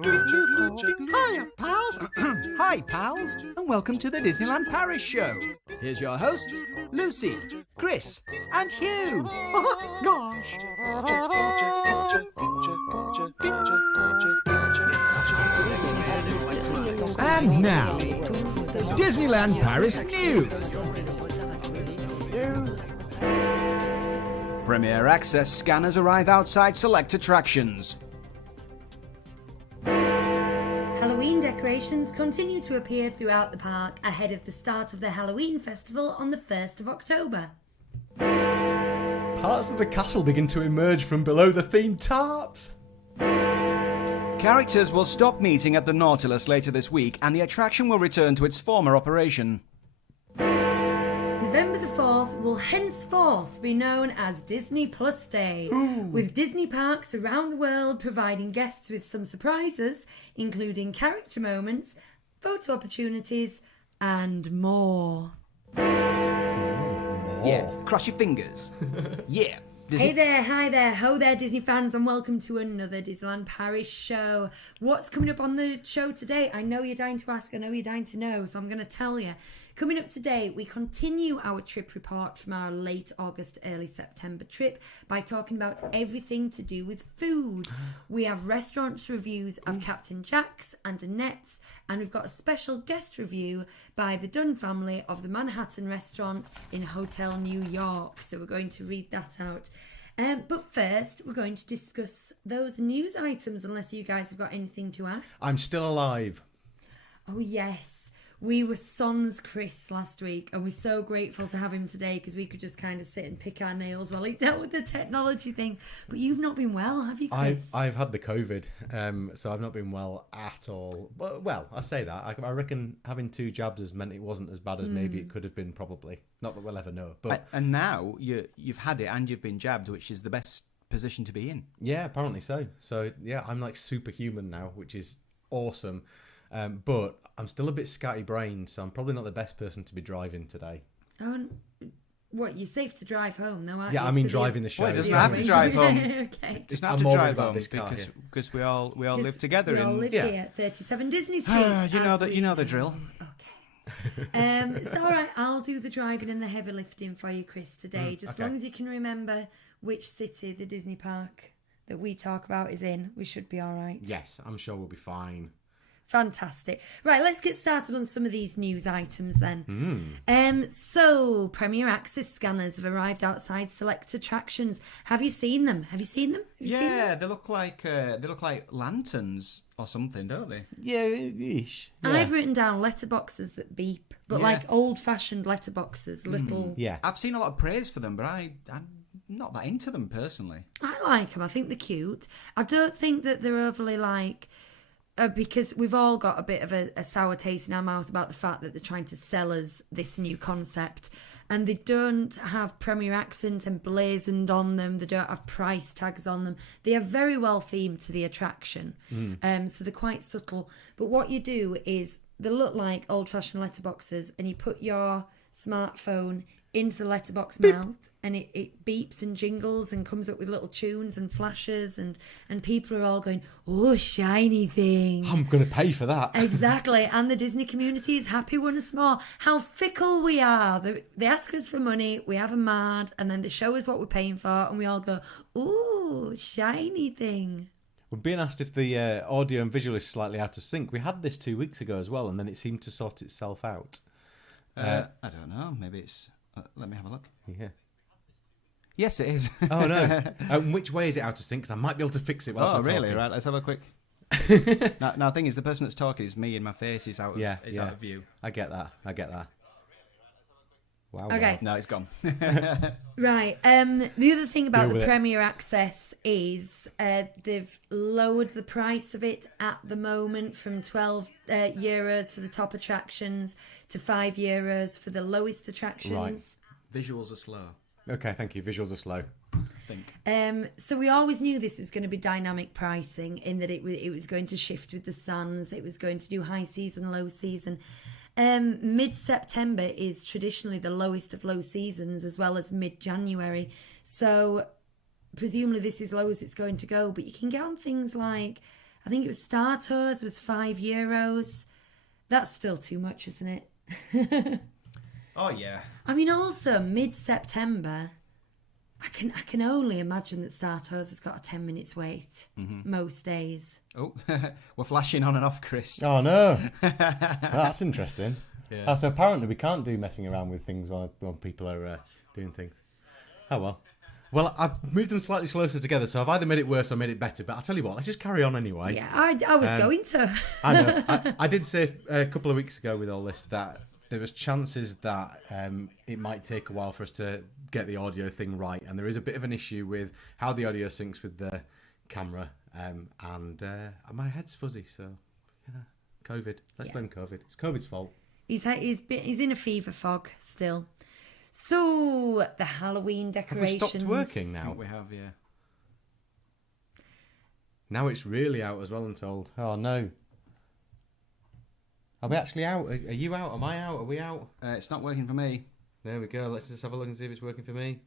Hiya, pals. Hi, pals, and welcome to the Disneyland Paris Show. Here's your hosts, Lucy, Chris, and Hugh. Gosh. And now, Disneyland Paris News. Premier Access scanners arrive outside select attractions. Halloween decorations continue to appear throughout the park ahead of the start of the Halloween festival on the 1st of October. Parts of the castle begin to emerge from below the themed tarps. Characters will stop meeting at the Nautilus later this week, and the attraction will return to its former operation. November the 4th will henceforth be known as Disney Plus Day, with Disney parks around the world providing guests with some surprises, including character moments, photo opportunities, and more. Yeah, cross your fingers. Yeah. Disney. Hey there, hi there, ho there Disney fans, and welcome to another Disneyland Paris Show. What's coming up on the show today? I know you're dying to ask, I know you're dying to know, so I'm going to tell you. Coming up today, we continue our trip report from our late August, early September trip by talking about everything to do with food. We have restaurants reviews of Captain Jack's and Annette's, and we've got a special guest review by the Dunn family of the Manhattan restaurant in Hotel New York. So we're going to read that out. But first, we're going to discuss those news items, unless you guys have got anything to add. I'm still alive. Oh, yes. We were Son's Chris last week, and we're so grateful to have him today because we could just kind of sit and pick our nails while he dealt with the technology things. But you've not been well, have you, Chris? I've had the COVID, so I've not been well at all. Well, I say that. I reckon having 2 jabs has meant it wasn't as bad as maybe it could have been, probably. Not that we'll ever know. But And now you've had it and you've been jabbed, which is the best position to be in. Yeah, apparently so. So, yeah, I'm like superhuman now, which is awesome. But I'm still a bit scatty-brained, so I'm probably not the best person to be driving today. Oh, what? You're safe to drive home, though, aren't you? Yeah, I mean driving the show. Well, it doesn't have to drive home. Okay. It's not I'm to more drive about home this car because we all live together. We all live yeah. here at 37 Disney Street. You know the drill. Okay. It's all right. I'll do the driving and the heavy lifting for you, Chris, today. Just as long as you can remember which city the Disney park that we talk about is in, we should be all right. Yes, I'm sure we'll be fine. Fantastic. Right, let's get started on some of these news items then. So, Premier Access scanners have arrived outside select attractions. Have you seen them? Have you seen them? Yeah, they look like lanterns or something, don't they? Yeah, ish. Yeah. I've written down letterboxes that beep, but like old-fashioned letterboxes, little... Yeah. I've seen a lot of praise for them, but I'm not that into them personally. I like them. I think they're cute. I don't think that they're overly like... because we've all got a bit of a sour taste in our mouth about the fact that they're trying to sell us this new concept. And they don't have Premier Accent emblazoned on them. They don't have price tags on them. They are very well themed to the attraction. So they're quite subtle. But what you do is they look like old-fashioned letterboxes, and you put your smartphone into the letterbox mouth, and it beeps and jingles and comes up with little tunes and flashes, and people are all going, oh, shiny thing. I'm going to pay for that. Exactly. And the Disney community is happy once more. How fickle we are. They ask us for money, we have them mad, and then they show us what we're paying for, and we all go, ooh, shiny thing. We're being asked if the audio and visual is slightly out of sync. We had this 2 weeks ago as well, and then it seemed to sort itself out. I don't know. Maybe it's... let me have a look. Yeah. Yes, it is. Oh, no. Which way is it out of sync? Because I might be able to fix it whilst we're really? talking. Right, let's have a quick... now, the thing is, the person that's talking is me, and my face is out of view. I get that. Wow. Okay. Wow. No, it's gone. Right. The other thing about Deal the with it. Premier Access is they've lowered the price of it at the moment from 12 euros for the top attractions to 5 euros for the lowest attractions. Right. Visuals are slow, Okay, thank you. Visuals are slow. I think. So we always knew this was going to be dynamic pricing, in that it was going to shift with the sands. It was going to do high season, low season. Mid-September is traditionally the lowest of low seasons, as well as mid-January. So presumably this is low as it's going to go, but you can get on things like, I I think it was Star Tours was €5. That's still too much, isn't it? Oh yeah. I mean, also mid-September, I can only imagine that Star Tours has got a 10 minutes wait most days. Oh, we're flashing on and off, Chris. Oh no, well, that's interesting. Yeah. Oh, so apparently we can't do messing around with things while people are doing things. Oh well. Well, I've moved them slightly closer together, so I've either made it worse or made it better. But I'll tell you what, let's just carry on anyway. Yeah, I was going to. I know. I did say a couple of weeks ago with all this that there was chances that it might take a while for us to get the audio thing right, and there is a bit of an issue with how the audio syncs with the camera, and my head's fuzzy, so COVID. Let's blame COVID. It's COVID's fault. He's in a fever fog still. So the Halloween Have we decorations. stopped working I now? think we have, yeah. Now it's really out as well, I'm told. Oh no. Are we actually out? Are you out? Am I out? Are we out? It's not working for me. There we go. Let's just have a look and see if it's working for me.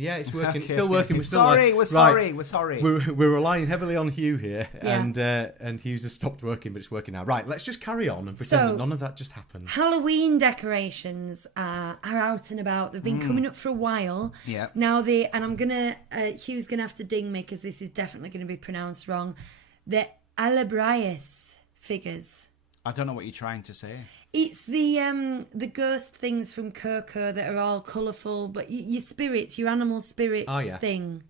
Yeah, it's working. Okay. It's still working. We're still sorry, like, we're right, sorry, we're sorry. We're relying heavily on Hugh here, Yeah. and Hugh's has stopped working, but it's working now. Right, let's just carry on and pretend that none of that just happened. Halloween decorations are out and about. They've been coming up for a while. Yeah. Now Hugh's gonna have to ding me because this is definitely going to be pronounced wrong. The Alabrias figures. I don't know what you're trying to say. It's the ghost things from Coco that are all colourful, but your spirits, your animal spirits thing.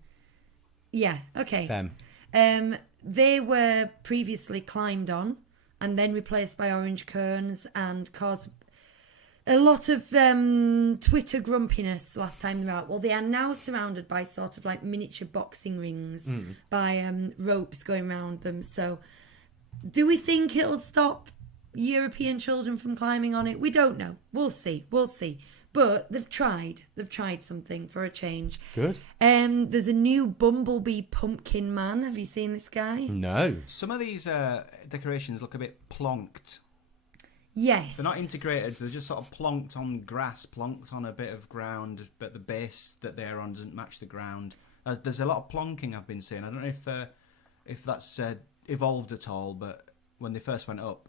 Yeah, okay. Them. They were previously climbed on and then replaced by orange cones and caused a lot of Twitter grumpiness last time they were out. Well, they are now surrounded by sort of like miniature boxing rings by ropes going around them. So do we think it'll stop European children from climbing on it? We don't know. We'll see. But they've tried something for a change. Good. There's a new Bumblebee Pumpkin man. Have you seen this guy? No. Some of these decorations look a bit plonked. Yes. They're not integrated. They're just sort of plonked on grass, plonked on a bit of ground, but the base that they're on doesn't match the ground. There's a lot of plonking I've been seeing. I don't know if that's evolved at all, but when they first went up,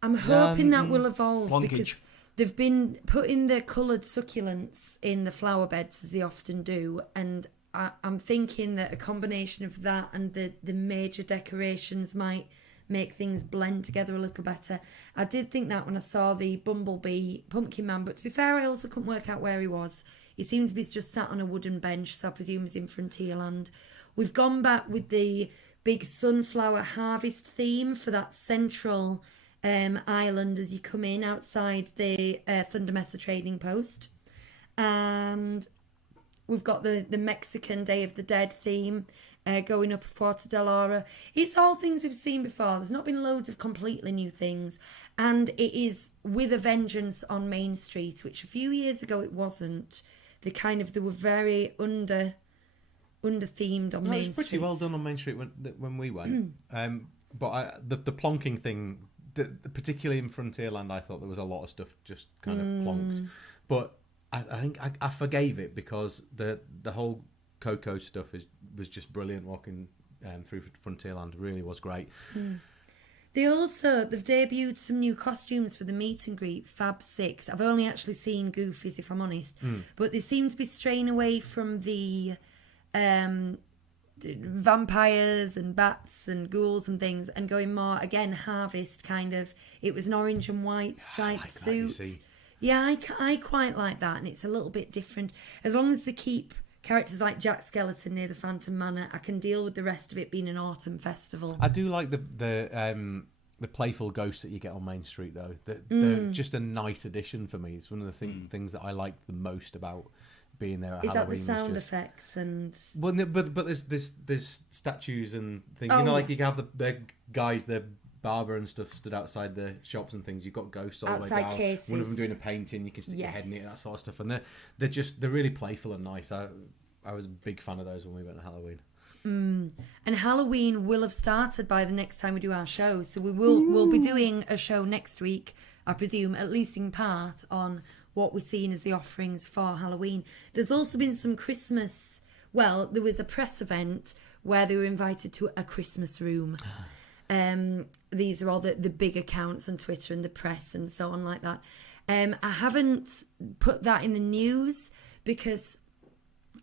I'm hoping that will evolve plonkage. because they've been putting the coloured succulents in the flower beds as they often do, and I'm thinking that a combination of that and the major decorations might make things blend together a little better. I did think that when I saw the Bumblebee Pumpkin Man, but to be fair, I also couldn't work out where he was. He seemed to be just sat on a wooden bench, so I presume he's in Frontierland. We've gone back with the big sunflower harvest theme for that central island as you come in outside the Thunder Mesa trading post, and we've got the Mexican Day of the Dead theme going up Puerto del Oro. It's all things we've seen before. There's not been loads of completely new things, and it is with a vengeance on Main Street, which a few years ago it wasn't. They were very under themed on Main Street. It was pretty well done on Main Street when we went. But the plonking thing, particularly in Frontierland, I thought there was a lot of stuff just kind of plonked. But I think I forgave it because the whole Coco stuff was just brilliant. Walking through Frontierland really was great. They've debuted some new costumes for the meet and greet, Fab 6. I've only actually seen Goofy's, if I'm honest, but they seem to be straying away from the vampires and bats and ghouls and things and going more, again, harvest kind of. It was an orange and white striped suit. Yeah, I quite like that, and it's a little bit different. As long as they keep characters like Jack Skeleton near the Phantom Manor, I can deal with the rest of it being an autumn festival. I do like the playful ghosts that you get on Main Street, though. They're just a nice addition for me. It's one of the things that I like the most about being there at Halloween. Is that the sound effects and? Well, but there's statues and things. You know, like you can have the guys, the barber and stuff stood outside the shops and things. You've got ghosts all the way down. Cases. One of them doing a painting. You can stick your head in it, that sort of stuff. And they're really playful and nice. I was a big fan of those when we went to Halloween. And Halloween will have started by the next time we do our show. So we'll be doing a show next week, I presume, at least in part, on what we're seeing as the offerings for Halloween. There's also been some Christmas. Well, there was a press event where they were invited to a Christmas room. These are all the big accounts on Twitter and the press and so on like that. I haven't put that in the news because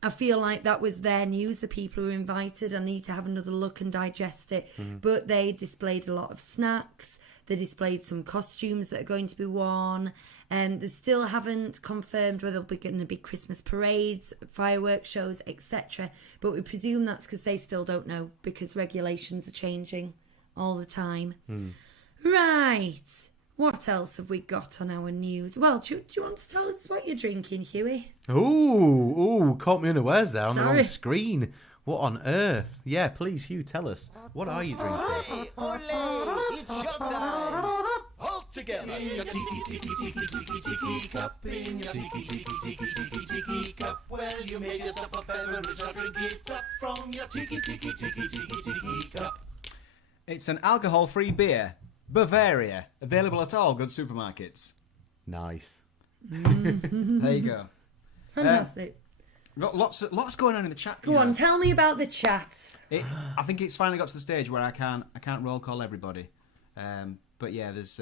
I feel like that was their news, the people who were invited. I need to have another look and digest it. But they displayed a lot of snacks. They displayed some costumes that are going to be worn. They still haven't confirmed whether there'll be going to be Christmas parades, fireworks shows, etc. But we presume that's because they still don't know, because regulations are changing all the time. Right. What else have we got on our news? Well, do you want to tell us what you're drinking, Huey? Ooh, caught me unawares there on the Sorry. wrong screen. What on earth? Yeah, please, Hugh, tell us. What are you drinking? Hey, ole, it's showtime. All together. In your tiki tiki tiki tiki tiki cup. In your tiki tiki tiki tiki tiki cup. Well, you made yourself a beverage. I'll drink it up from your tiki tiki tiki tiki tiki cup. It's an alcohol-free beer, Bavaria, available at all good supermarkets. Nice. There you go. Fantastic. Lots going on in the chat. Go on, tell me about the chat. I think it's finally got to the stage where I can't roll call everybody. But yeah, there's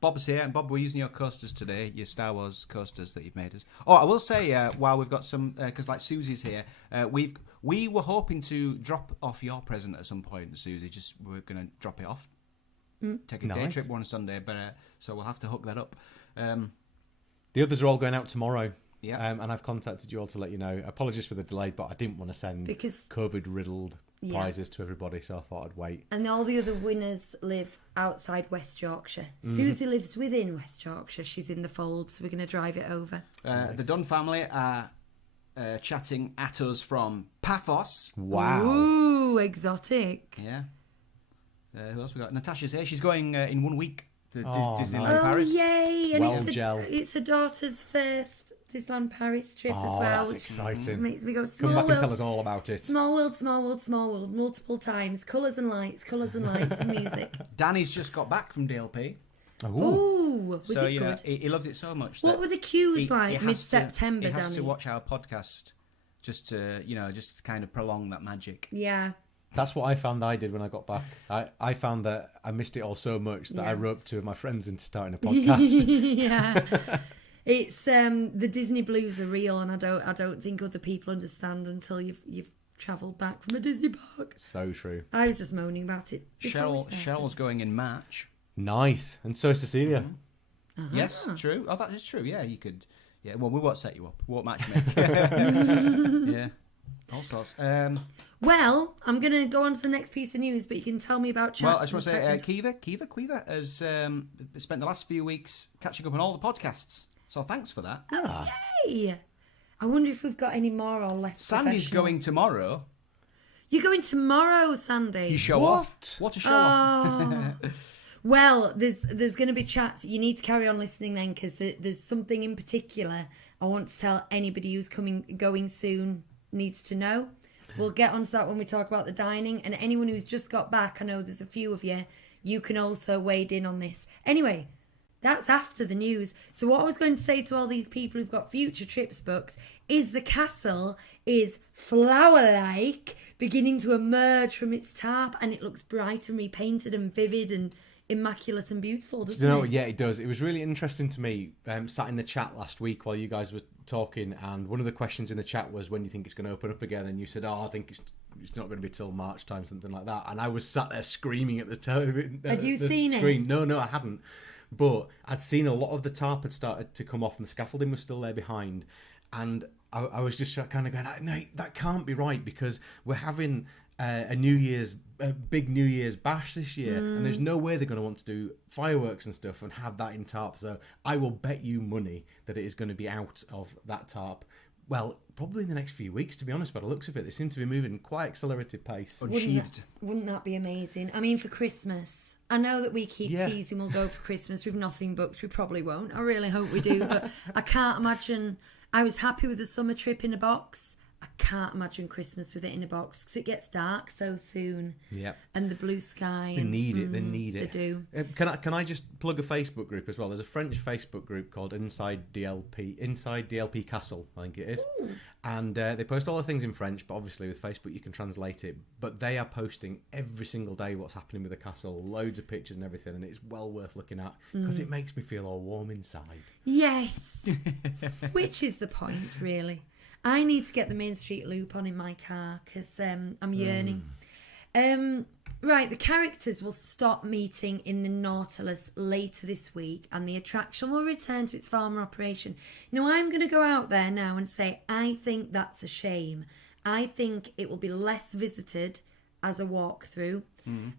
Bob's here, and Bob, we're using your coasters today, your Star Wars coasters that you've made us. Oh, I will say while we've got some, because like Susie's here, we were hoping to drop off your present at some point, Susie. Just we're gonna drop it off, take a day trip one Sunday, but so we'll have to hook that up. The others are all going out tomorrow. Yeah. And I've contacted you all to let you know. Apologies for the delay, but I didn't want to send COVID-riddled prizes to everybody, so I thought I'd wait. And all the other winners live outside West Yorkshire. Susie lives within West Yorkshire. She's in the fold, so we're going to drive it over. The Dunn family are chatting at us from Paphos. Wow. Ooh, exotic. Yeah. Who else we got? Natasha's here. She's going in 1 week to Disneyland nice. Paris. Oh, yay. And Well, gel. it's her daughter's first Disneyland Paris trip as well. That's which exciting. makes me go, small Come back world, and tell us all about it. small world, small world, small world, multiple times. Colours and lights and music. Danny's just got back from DLP. Ooh, was So, it you know, good? he loved it so much. What that were the queues he like has mid-September, He has Danny? to watch our podcast just to, just to kind of prolong that magic. Yeah. That's what I found I did when I got back. I found that I missed it all so much that I roped two of my friends into starting a podcast. Yeah. It's the Disney blues are real, and I don't think other people understand until you've travelled back from a Disney park. So true. I was just moaning about it. before we started. Cheryl's going in March. Nice. And so is Cecilia. Yes, true. Oh, that is true. Yeah, you could. Yeah, well, we won't set you up. We won't matchmake. Yeah, all sorts. Well, I'm going to go on to the next piece of news, but you can tell me about chats. Well, I just want to say, Kiva has spent the last few weeks catching up on all the podcasts. So thanks for that. Hey! I wonder if we've got any more or less. Sandy's going tomorrow. You're going tomorrow, Sandy. You show off. What a show off. Well, there's going to be chats. You need to carry on listening then, because there's something in particular I want to tell anybody who's going soon needs to know. We'll get onto that when we talk about the dining. And anyone who's just got back, I know there's a few of you, you can also wade in on this. Anyway, that's after the news. So what I was going to say to all these people who've got future trips booked is the castle is flower-like, beginning to emerge from its tarp, and it looks bright and repainted and vivid and immaculate and beautiful, doesn't it? Yeah, it does. It was really interesting to me. Sat in the chat last week while you guys were talking, and one of the questions in the chat was, when do you think it's going to open up again? And you said, I think it's not going to be till March time, something like that. And I was sat there screaming at the television. Had you seen screen. it? No, I hadn't. But I'd seen a lot of the tarp had started to come off, and the scaffolding was still there behind. And I was just kind of going, no, that can't be right, because we're having a big New Year's bash this year, and there's no way they're going to want to do fireworks and stuff and have that in tarp. So I will bet you money that it is going to be out of that tarp. Well, probably in the next few weeks, to be honest, by the looks of it. They seem to be moving quite accelerated pace. Wouldn't that be amazing? I mean, for Christmas. I know that we keep teasing we'll go for Christmas with nothing booked. We probably won't. I really hope we do. But I can't imagine. I was happy with the summer trip in a box. I can't imagine Christmas with it in a box because it gets dark so soon. Yeah. And the blue sky. They need it. They need They it. do. Can I just plug a Facebook group as well? There's a French Facebook group called Inside DLP Castle, I think it is. Ooh. And they post all the things in French, but obviously with Facebook you can translate it. But they are posting every single day what's happening with the castle, loads of pictures and everything, and it's well worth looking at because it makes me feel all warm inside. Yes. Which is the point, really. I need to get the Main Street Loop on in my car because I'm yearning. Right, the characters will stop meeting in the Nautilus later this week and the attraction will return to its former operation. Now, I'm going to go out there now and say I think that's a shame. I think it will be less visited as a walkthrough.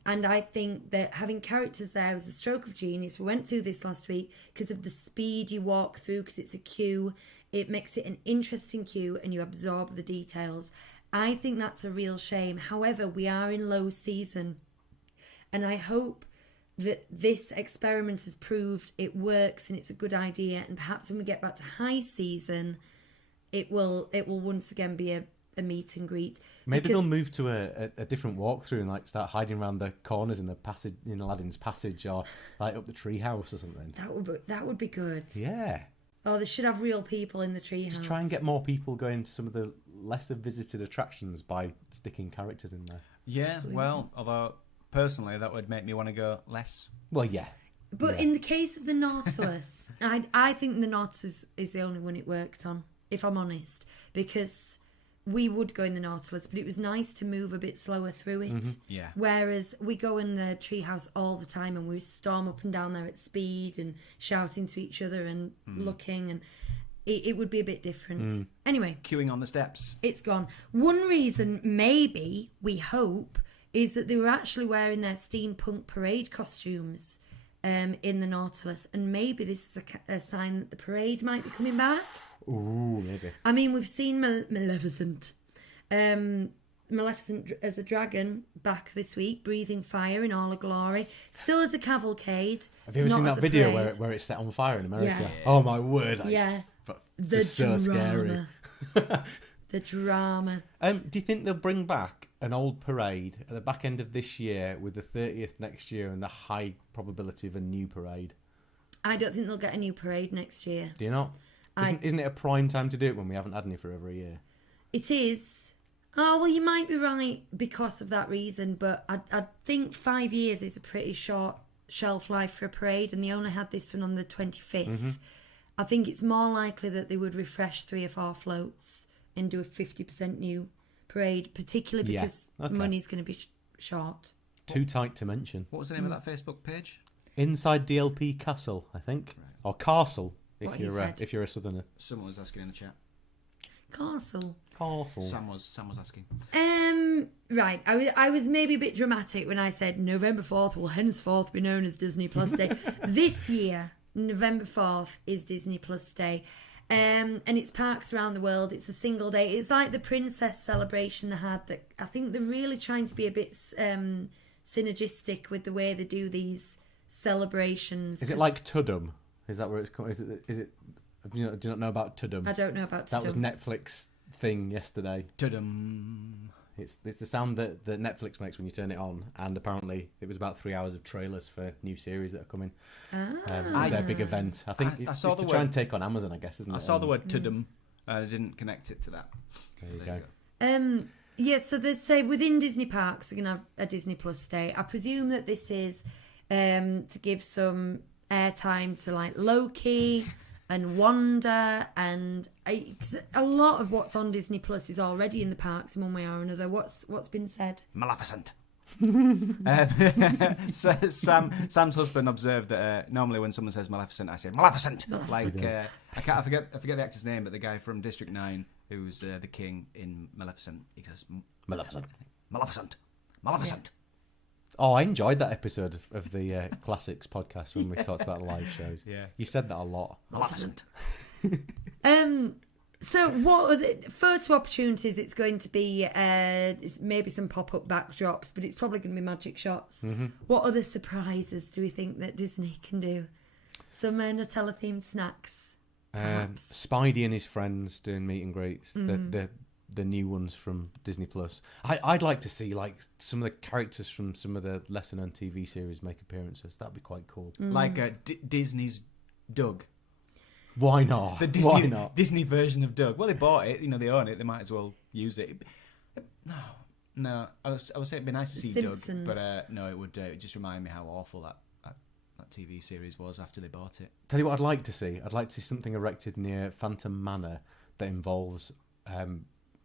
And I think that having characters there was a stroke of genius. We went through this last week because of the speed you walk through, because it's a queue. It makes it an interesting queue and you absorb the details. I think that's a real shame. However, we are in low season. And I hope that this experiment has proved it works and it's a good idea. And perhaps when we get back to high season, it will once again be a meet and greet. Maybe they'll move to a different walkthrough and like start hiding around the corners in the passage, in Aladdin's passage, or like up the treehouse or something. That would be good. Yeah. Oh, they should have real people in the treehouse. Just try and get more people going to some of the lesser visited attractions by sticking characters in there. Yeah, Absolutely. well, although personally that would make me want to go less. Well, yeah. But Yeah. in the case of the Nautilus, I think the Nautilus is the only one it worked on, if I'm honest, because we would go in the Nautilus, but it was nice to move a bit slower through it. Yeah. Whereas we go in the treehouse all the time and we storm up and down there at speed and shouting to each other and looking, and it would be a bit different. Anyway, Queuing on the steps. it's gone. One reason, maybe, we hope, is that they were actually wearing their steampunk parade costumes in the Nautilus, and maybe this is a sign that the parade might be coming back. Ooh, maybe. I mean, we've seen Maleficent as a dragon back this week, breathing fire in all her glory, still as a cavalcade. Have you ever not seen as that a video parade. where it's set on fire in America? Yeah. Oh my word! Yeah. It's The just so scary. drama. The drama. Do you think they'll bring back an old parade at the back end of this year with the 30th next year and the high probability of a new parade? I don't think they'll get a new parade next year. Do you not? Isn't it a prime time to do it when we haven't had any for over a year? It is. Oh, well, you might be right because of that reason, but I think 5 years is a pretty short shelf life for a parade, and they only had this one on the 25th. I think it's more likely that they would refresh 3 or 4 floats and do a 50% new parade, particularly Yeah, because okay. money's going to be short. Too tight to mention. What was the name of that Facebook page? Inside DLP Castle, I think, or Castle What he said. if you're a southerner. Someone was asking in the chat. Castle. Castle. Sam was asking. Right. I was maybe a bit dramatic when I said November 4th will henceforth be known as Disney Plus Day. This year, November 4th is Disney Plus Day. And it's parks around the world. It's a single day. It's like the Princess celebration they had. That I think they're really trying to be a bit synergistic with the way they do these celebrations. Is it like Tudum? Is that where it's called? Is it? Do you not know about Tudum? I don't know about That was Tudum. Netflix thing yesterday. Ta-dum. It's the sound that Netflix makes when you turn it on, and apparently it was about 3 hours of trailers for new series that are coming. It's their big event. I think I it's saw just the to try word- and take on Amazon, I guess, isn't it? I saw the word ta-dum. I didn't connect it to that. There you go. Yeah, so they say within Disney parks they're going to have a Disney Plus Day. I presume that this is to give some airtime to like Loki and Wanda, and 'cause a lot of what's on Disney Plus is already in the parks in one way or another. What's been said? Maleficent. So Sam's husband observed that normally when someone says Maleficent, I say Maleficent. Like I forget the actor's name, but the guy from District 9 who was the king in Maleficent, he goes Maleficent. Maleficent, Maleficent. Oh, I enjoyed that episode of the Classics podcast when we talked about the live shows. Yeah. You said that a lot. Maleficent. So what are the photo opportunities? It's going to be it's maybe some pop-up backdrops, but it's probably going to be magic shots. What other surprises do we think that Disney can do? Some Nutella-themed snacks. Perhaps. Spidey and his friends doing meet and greets. The the new ones from Disney Plus. I'd like to see like some of the characters from some of the lesser known TV series make appearances. That'd be quite cool. Like Disney's Doug. Why not? The Disney, Why not? Disney version of Doug. Well, they bought it. They own it. They might as well use it. No. I would say it'd be nice to see Simpsons. Doug, but no, it would just remind me how awful that TV series was after they bought it. Tell you what I'd like to see. I'd like to see something erected near Phantom Manor that involves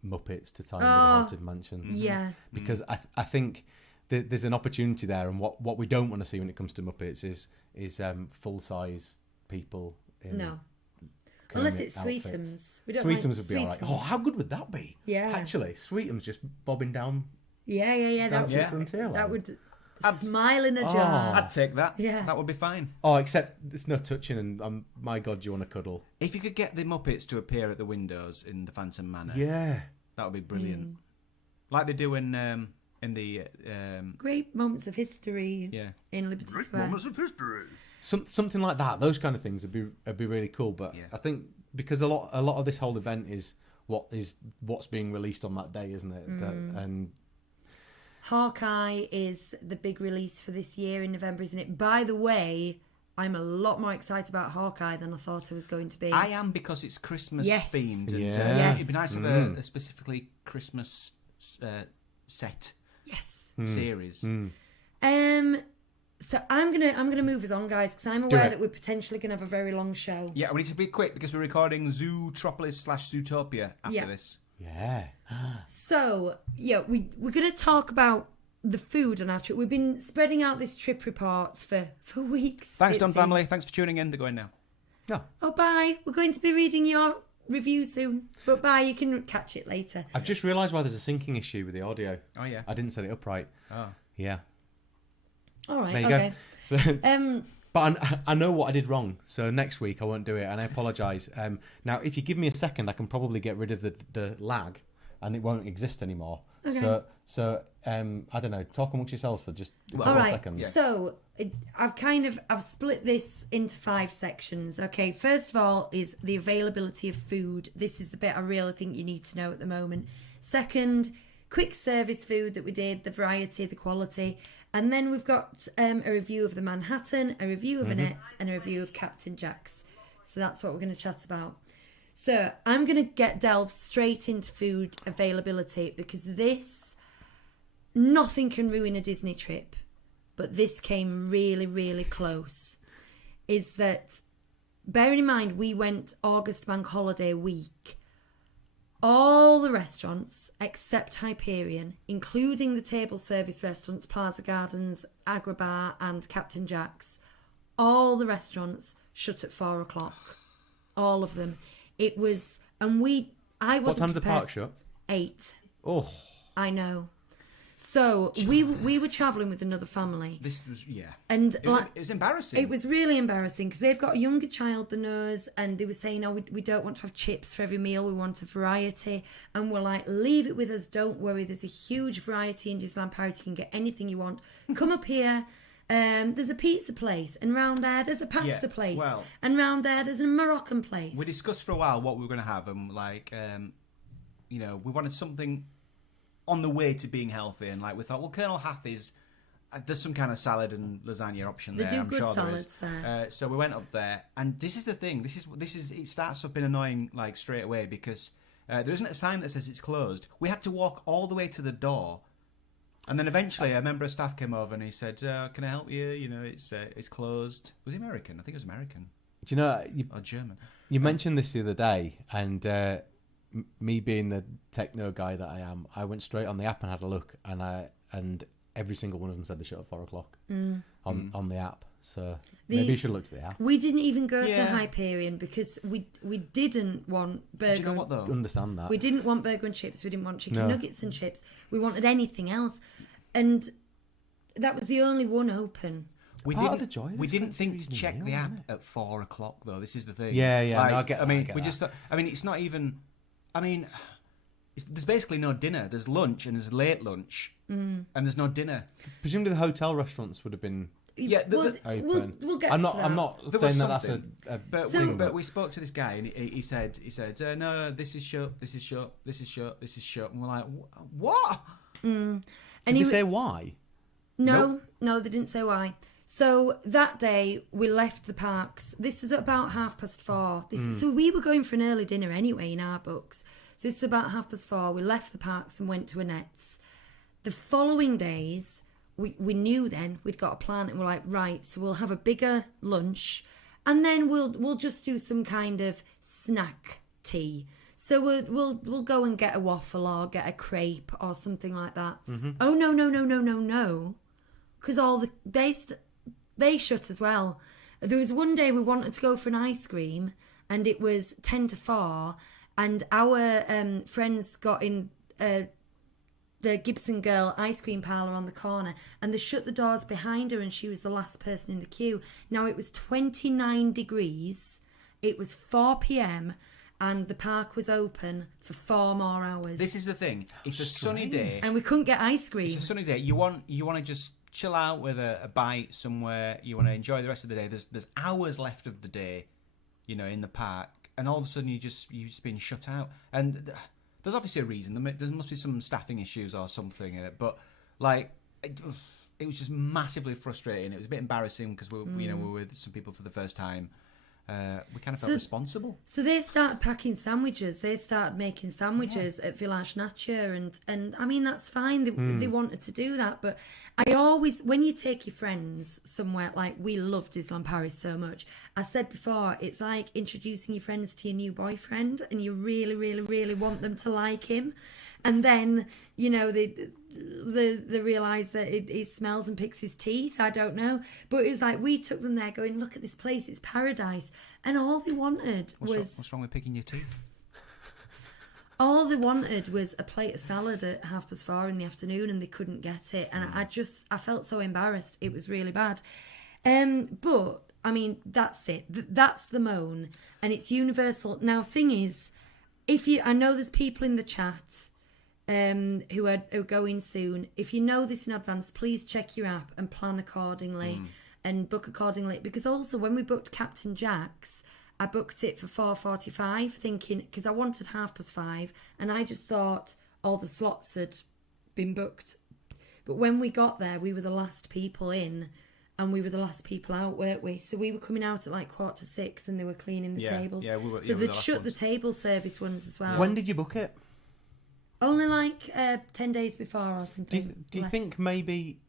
Muppets to tie in with the Haunted Mansion. Yeah. Because I think there's an opportunity there, and what we don't want to see when it comes to Muppets is full size people in No. Kermit Unless it's outfits. Sweetums. We don't Sweetums like would be alright. Sweetums. Oh, how good would that be? Yeah. Actually, Sweetums just bobbing down. Yeah. Down Yeah. Frontierland. That would I'd- smile in a jar. I'd take that. Yeah. That would be fine. Oh, except there's no touching, and my God, do you want to cuddle? If you could get the Muppets to appear at the windows in the Phantom Manor, Yeah. that would be brilliant. Like they do in the Great moments of history yeah. in Liberty Square. of history. Something like that. Those kind of things would be really cool. But Yeah. I think because a lot of this whole event is what's being released on that day, isn't it? And Hawkeye is the big release for this year in November, isn't it? By the way, I'm a lot more excited about Hawkeye than I thought I was going to be. I am, because it's Christmas Yes. themed, and Yeah. Yes. it'd be nice to have a specifically Christmas set Yes. series. So I'm gonna move us on, guys, because I'm Do aware it. that we're potentially gonna have a very long show. Yeah, we need to be quick because we're recording Zootropolis/Zootopia after Yeah. this. yeah, So yeah, we're gonna talk about the food on our trip. We've been spreading out this trip reports for weeks. Thanks, it Don seems. family. Thanks for tuning in. They're going now. no. Oh, bye. We're going to be reading your review soon. But bye, you can catch it later. I've just realised why there's a syncing issue with the audio. Oh yeah. I didn't set it up right. Oh. Yeah, All right. there you Okay. go. So, but I know what I did wrong, so next week I won't do it, and I apologise. Now, if you give me a second, I can probably get rid of the lag, and it won't exist anymore. Okay. So I don't know. Talk amongst yourselves for just a All couple of right. seconds. So I've split this into 5 sections. Okay. First of all is the availability of food. This is the bit I really think you need to know at the moment. Second, quick service food that we did, the variety, the quality. And then we've got a review of the Manhattan, a review of Annette's, and a review of Captain Jack's. So that's what we're going to chat about. So I'm going to delve straight into food availability, because nothing can ruin a Disney trip, but this came really, really close. Is that, bearing in mind, we went August bank holiday week. All the restaurants except Hyperion, including the table service restaurants, Plaza Gardens, Agrabar and Captain Jack's, all the restaurants shut at 4 o'clock. All of them. It was, and I wasn't What time's the prepared. park shut? 8. Oh, I know. So we were travelling with another family. This was And It was embarrassing. it was really embarrassing because they've got a younger child than us, and they were saying, "Oh, we don't want to have chips for every meal. We want a variety." And we're like, "Leave it with us. Don't worry. There's a huge variety in Disneyland Paris. You can get anything you want. Come up here. There's a pizza place, and round there's a pasta place, well- and round there's a Moroccan place." We discussed for a while what we were going to have, and we wanted something on the way to being healthy, and we thought, well, Colonel Hath's, there's some kind of salad and lasagna option They there. do I'm good sure salads there there. is. So we went up there, and this is the thing. This is it starts up being annoying straight away, because there isn't a sign that says it's closed. We had to walk all the way to the door. And then eventually a member of staff came over and he said, "Can I help you? It's closed." Was he American? I think it was American do you know or German. you mentioned this the other day, and me being the techno guy that I am, I went straight on the app and had a look, and every single one of them said they shut at 4 o'clock on the app. So maybe you should look to the app. We didn't even go to Yeah. Hyperion because we didn't want burger. Do you know what though? Understand that. We didn't want burger and chips. We didn't want chicken No. nuggets and chips. We wanted anything else, and that was the only one open. We Part of didn't, the joy of we it's didn't going think through to the check meal, the app isn't it? at 4 o'clock though. This is the thing. Yeah, yeah, no, I get that, I get we that. just thought, it's not even. There's basically no dinner. There's lunch and there's late lunch, and there's no dinner. Presumably the hotel restaurants would have been Yeah, we'll get. I'm to not. that. I'm not There saying was that that's something. a But, thing. but we spoke to this guy and he said, no, this is shut, this is shut, this is shut, this is shut. And we're like, what? And Did he they say why? No, they didn't say why. So that day we left the parks. This was at about 4:30. So we were going for an early dinner anyway in our books. So this was about 4:30. We left the parks and went to Annette's. The following days, we knew then we'd got a plan, and we're like, right, so we'll have a bigger lunch, and then we'll just do some kind of snack tea. So we'll go and get a waffle or get a crepe or something like that. Oh no, because they shut as well. There was one day we wanted to go for an ice cream, and it was 4:10, and our friends got in the Gibson Girl ice cream parlour on the corner, and they shut the doors behind her, and she was the last person in the queue. Now it was 29 degrees, it was 4 p.m, and the park was open for 4 more hours. This is the thing. It's a sunny day. And we couldn't get ice cream. It's a sunny day. You want to just chill out with a bite somewhere. You want to enjoy the rest of the day. There's hours left of the day, in the park, and all of a sudden you've just been shut out. And there's obviously a reason. There must be some staffing issues or something. But it was just massively frustrating. It was a bit embarrassing because we were with some people for the first time. We kind of felt responsible. So they started packing sandwiches. They started making sandwiches at Village Nature, and I mean that's fine. They wanted to do that, but I always, when you take your friends somewhere, like we love Disneyland Paris so much. I said before, it's like introducing your friends to your new boyfriend, and you really, really, really want them to like him, and then they realise that he smells and picks his teeth. I don't know, but it was like we took them there, going, look at this place, it's paradise, and all they wanted was what's wrong with picking your teeth? All they wanted was a plate of salad at 4:30 in the afternoon, and they couldn't get it, and I felt so embarrassed. It was really bad. But I mean, that's it. That's the moan, and it's universal. Now, thing is, I know there's people in the chat who are going soon. If you know this in advance, please check your app and plan accordingly and book accordingly. Because also, when we booked Captain Jack's, I booked it for 4:45, thinking, because I wanted 5:30, and I just thought all the slots had been booked. But when we got there, we were the last people in, and we were the last people out, weren't we? So we were coming out at like 5:45, and they were cleaning the tables. Yeah, we were. So they'd shut the table service ones as well. When did you book it? Only like 10 days before or something. Do you think maybe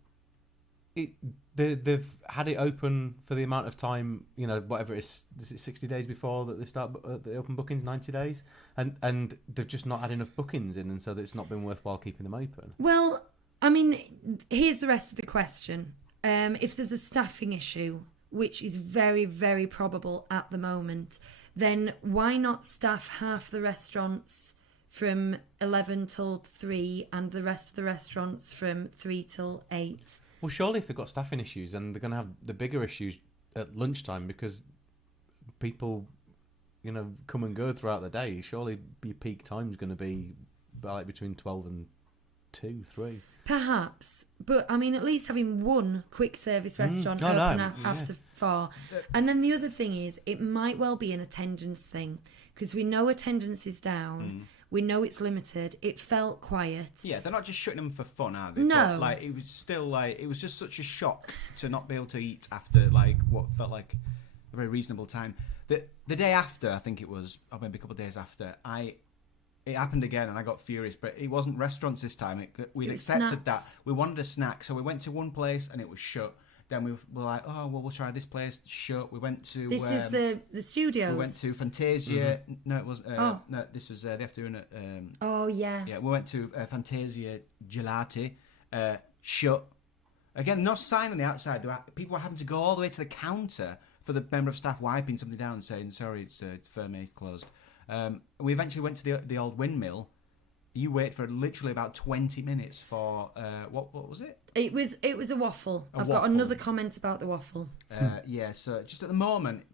they've had it open for the amount of time, whatever it is it 60 days before that they start the open bookings, 90 days, and they've just not had enough bookings in, and so that it's not been worthwhile keeping them open? Well, I mean, here's the rest of the question. If there's a staffing issue, which is very, very probable at the moment, then why not staff half the restaurants from 11 till 3 and the rest of the restaurants from 3 till 8? Well, surely if they've got staffing issues, then they're going to have the bigger issues at lunchtime, because people, come and go throughout the day. Surely your peak time is going to be like between 12 and 2, 3. Perhaps, but I mean, at least having one quick service restaurant after 4. And then the other thing is, it might well be an attendance thing, because we know attendance is down. We know it's limited. It felt quiet. Yeah, they're not just shutting them for fun, are they? No. But, it was still it was just such a shock to not be able to eat after what felt like a very reasonable time. The day after, I think it was, or maybe a couple of days after, it happened again, and I got furious. But it wasn't restaurants this time. We'd accepted that. We wanted a snack, so we went to one place and it was shut. Then we were like, oh, well, we'll try this place. Shut. We went to... This is the studios. We went to Fantasia. No, it was... No, this was the afternoon at... oh, yeah. Yeah, we went to Fantasia Gelati. Shut. Again, no sign on the outside. People were having to go all the way to the counter for the member of staff wiping something down and saying, sorry, it's firmly closed. We eventually went to the old windmill. You wait for literally about 20 minutes for what was it? It was a waffle. I've got another comment about the waffle. Yeah, so just at the moment,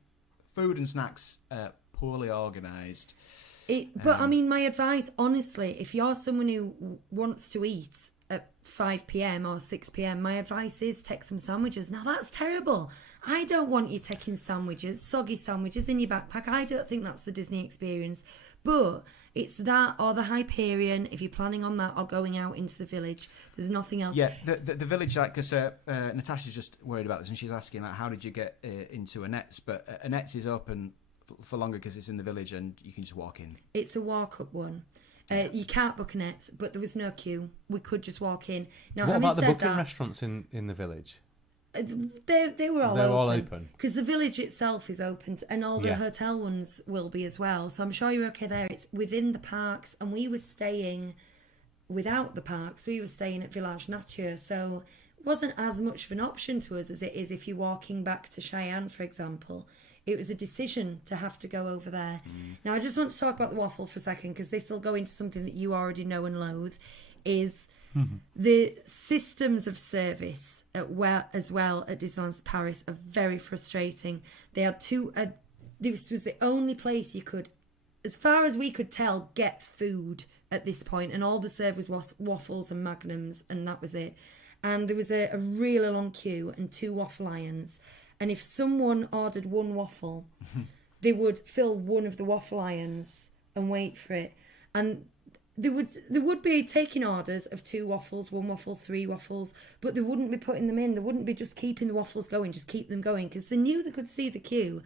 food and snacks poorly organised. But I mean, my advice, honestly, if you're someone who wants to eat at 5 p.m. or 6 p.m., my advice is take some sandwiches. Now, that's terrible. I don't want you taking sandwiches, soggy sandwiches in your backpack. I don't think that's the Disney experience. But it's that or the Hyperion, if you're planning on that, or going out into the village. There's nothing else. Yeah, the village, like, because Natasha's just worried about this, and she's asking, like, how did you get into Annette's? But Annette's is open for longer because it's in the village and you can just walk in. It's a walk-up one. You can't book Annette's, but there was no queue. We could just walk in. Now, What about the said booking that, restaurants in the village? They were all They're open. all open. Because the village itself is open, and all the Yeah. hotel ones will be as well. So I'm sure you're okay there. It's within the parks, and we were staying without the parks. We were staying at Village Nature, so it wasn't as much of an option to us as it is if you're walking back to Cheyenne, for example. It was a decision to have to go over there. Now, I just want to talk about the waffle for a second, because this will go into something that you already know and loathe, is the systems of service as well at Disneyland Paris are very frustrating. They had this was the only place you could, as far as we could tell, get food at this point, and all the servers was waffles and magnums, and that was it. And there was a really long queue and 2 waffle irons. And if someone ordered 1 waffle, they would fill one of the waffle irons and wait for it. And they would be taking orders of 2 waffles, 1 waffle, 3 waffles, but they wouldn't be putting them in. They wouldn't be just keeping the waffles going, just keep them going, because they knew they could see the queue.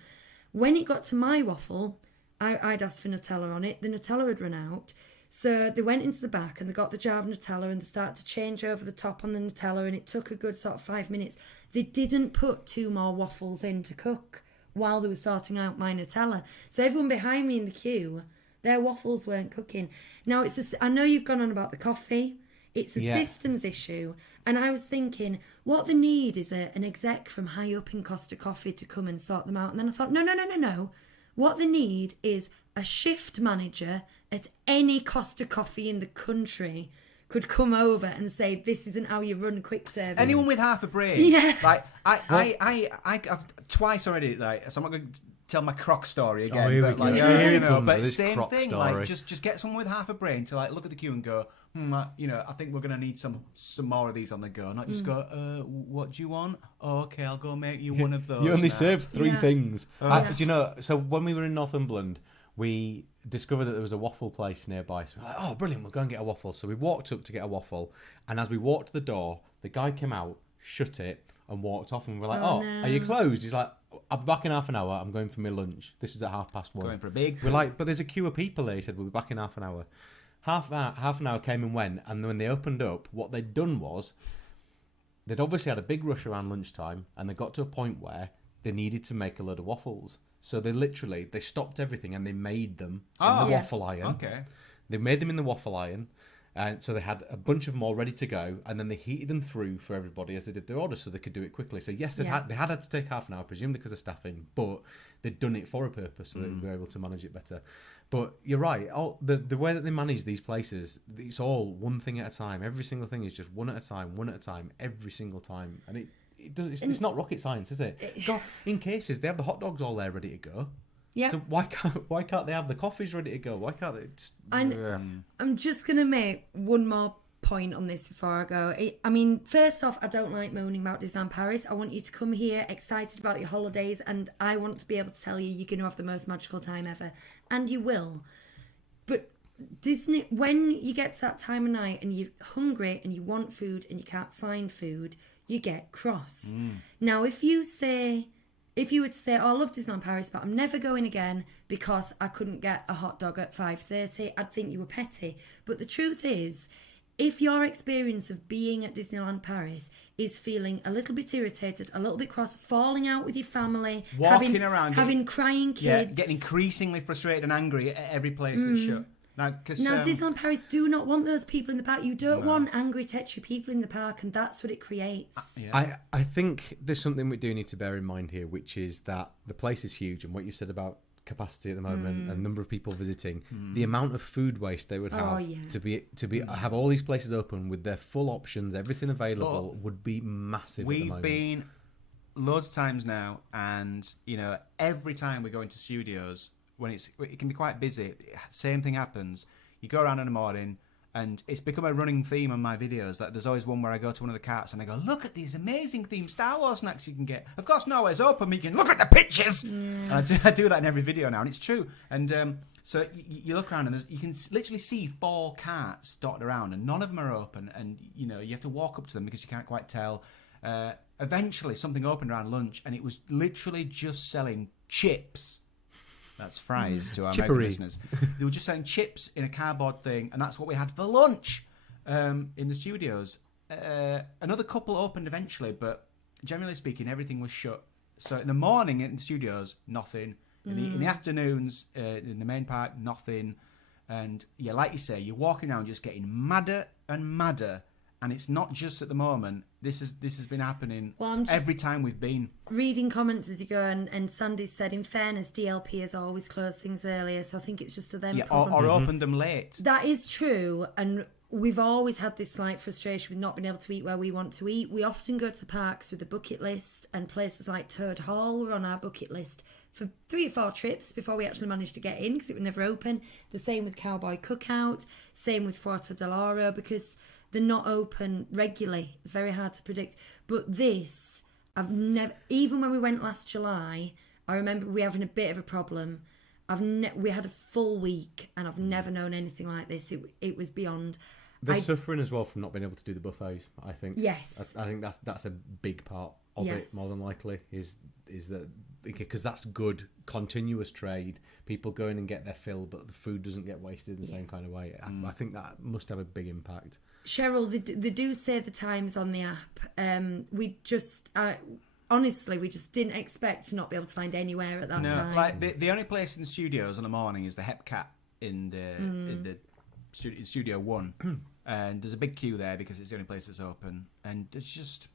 When it got to my waffle, I'd asked for Nutella on it. The Nutella had run out. So they went into the back and they got the jar of Nutella and they started to change over the top on the Nutella, and it took a good sort of 5 minutes. They didn't put 2 more waffles in to cook while they were sorting out my Nutella. So everyone behind me in the queue, their waffles weren't cooking. Now, I know you've gone on about the coffee. It's a systems issue. And I was thinking, what they need is an exec from high up in Costa Coffee to come and sort them out. And then I thought, no. What they need is a shift manager at any Costa Coffee in the country could come over and say, this isn't how you run quick service. Anyone with half a brain. Yeah. Like, I've twice already, like, so I'm not going to tell my croc story again. Here we but, go. like, Here you we know, come but with this same croc thing. story. Like, just get someone with half a brain to, like, look at the queue and go, I think we're going to need some more of these on the go. Not just go, what do you want? Oh, okay, I'll go make you one of those. You only now. served 3 Yeah. things. Yeah. Do you know, so when we were in Northumberland, we discovered that there was a waffle place nearby. So we're like, oh, brilliant, we'll go and get a waffle. So we walked up to get a waffle. And as we walked to the door, the guy came out, shut it, and walked off. And we're like, Oh, no. no. Are you closed? He's like, I'll be back in half an hour. I'm going for my lunch. This is at 1:30. Going for a big. We're like, but there's a queue of people there. He said, we'll be back in half an hour. Half an hour came and went. And when they opened up, what they'd done was, they'd obviously had a big rush around lunchtime. And they got to a point where they needed to make a load of waffles. So they stopped everything and they made them in the waffle iron. Okay. They made them in the waffle iron. And so they had a bunch of them all ready to go, and then they heated them through for everybody as they did their orders, so they could do it quickly. So yes, they had to take half an hour, presumably because of staffing, but they'd done it for a purpose, so they were able to manage it better. But you're right, the way that they manage these places, it's all one thing at a time. Every single thing is just one at a time, every single time, and it's not rocket science, is it? In cases they have the hot dogs all there ready to go. Yeah. So why can't they have the coffees ready to go? Why can't they just? I'm just going to make one more point on this before I go. I mean, first off, I don't like moaning about Disneyland Paris. I want you to come here excited about your holidays, and I want to be able to tell you you're going to have the most magical time ever. And you will. But Disney, when you get to that time of night and you're hungry and you want food and you can't find food, you get cross. Now, if you would say, oh, I love Disneyland Paris, but I'm never going again because I couldn't get a hot dog at 5:30, I'd think you were petty. But the truth is, if your experience of being at Disneyland Paris is feeling a little bit irritated, a little bit cross, falling out with your family, Walking around, having crying kids, getting increasingly frustrated and angry at every place that's shut. Now, Disneyland Paris do not want those people in the park. You don't want angry, tetchy people in the park, and that's what it creates. I think there's something we do need to bear in mind here, which is that the place is huge, and what you said about capacity at the moment and number of people visiting, the amount of food waste they would have to have all these places open with their full options, everything available, would be massive. We've been loads of times now, and every time we go into studios, when it can be quite busy, same thing happens. You go around in the morning And it's become a running theme on my videos. That there's always one where I go to one of the carts and I go, look at these amazing themed Star Wars snacks you can get. Of course, nowhere's open, but you can look at the pictures. And I do that in every video now, and it's true. And so you look around and you can literally see 4 carts dotted around, and none of them are open. And you have to walk up to them because you can't quite tell. Eventually, something opened around lunch, and it was literally just selling chips. That's fries to our American listeners. They were just selling chips in a cardboard thing, and that's what we had for lunch in the studios. Another couple opened eventually, but generally speaking, everything was shut. So in the morning in the studios, nothing. In the afternoons, in the main park, nothing. And yeah, like you say, you're walking around just getting madder and madder. And it's not just at the moment. This has been happening every time we've been. Reading comments as you go, and Sandy said, in fairness, DLP has always closed things earlier, so I think it's just a them problem. Or opened them late. That is true, and we've always had this slight frustration with not being able to eat where we want to eat. We often go to the parks with a bucket list, and places like Toad Hall were on our bucket list for 3 or 4 trips before we actually managed to get in, because it would never open. The same with Cowboy Cookout, same with Fuerte del Oro, because they're not open regularly. It's very hard to predict. But this, I've never... Even when we went last July, I remember we having a bit of a problem. We had a full week, and I've never known anything like this. It was beyond. They're suffering as well from not being able to do the buffets, I think. Yes. I think that's a big part of it, more than likely, is that... Because that's good, continuous trade. People go in and get their fill, but the food doesn't get wasted in the same kind of way. I think that must have a big impact. Cheryl, they do say the times on the app. We just, honestly, we just didn't expect to not be able to find anywhere at that time. Like the only place in studios in the morning is the Hepcat in the Studio 1. And there's a big queue there because it's the only place that's open. And it's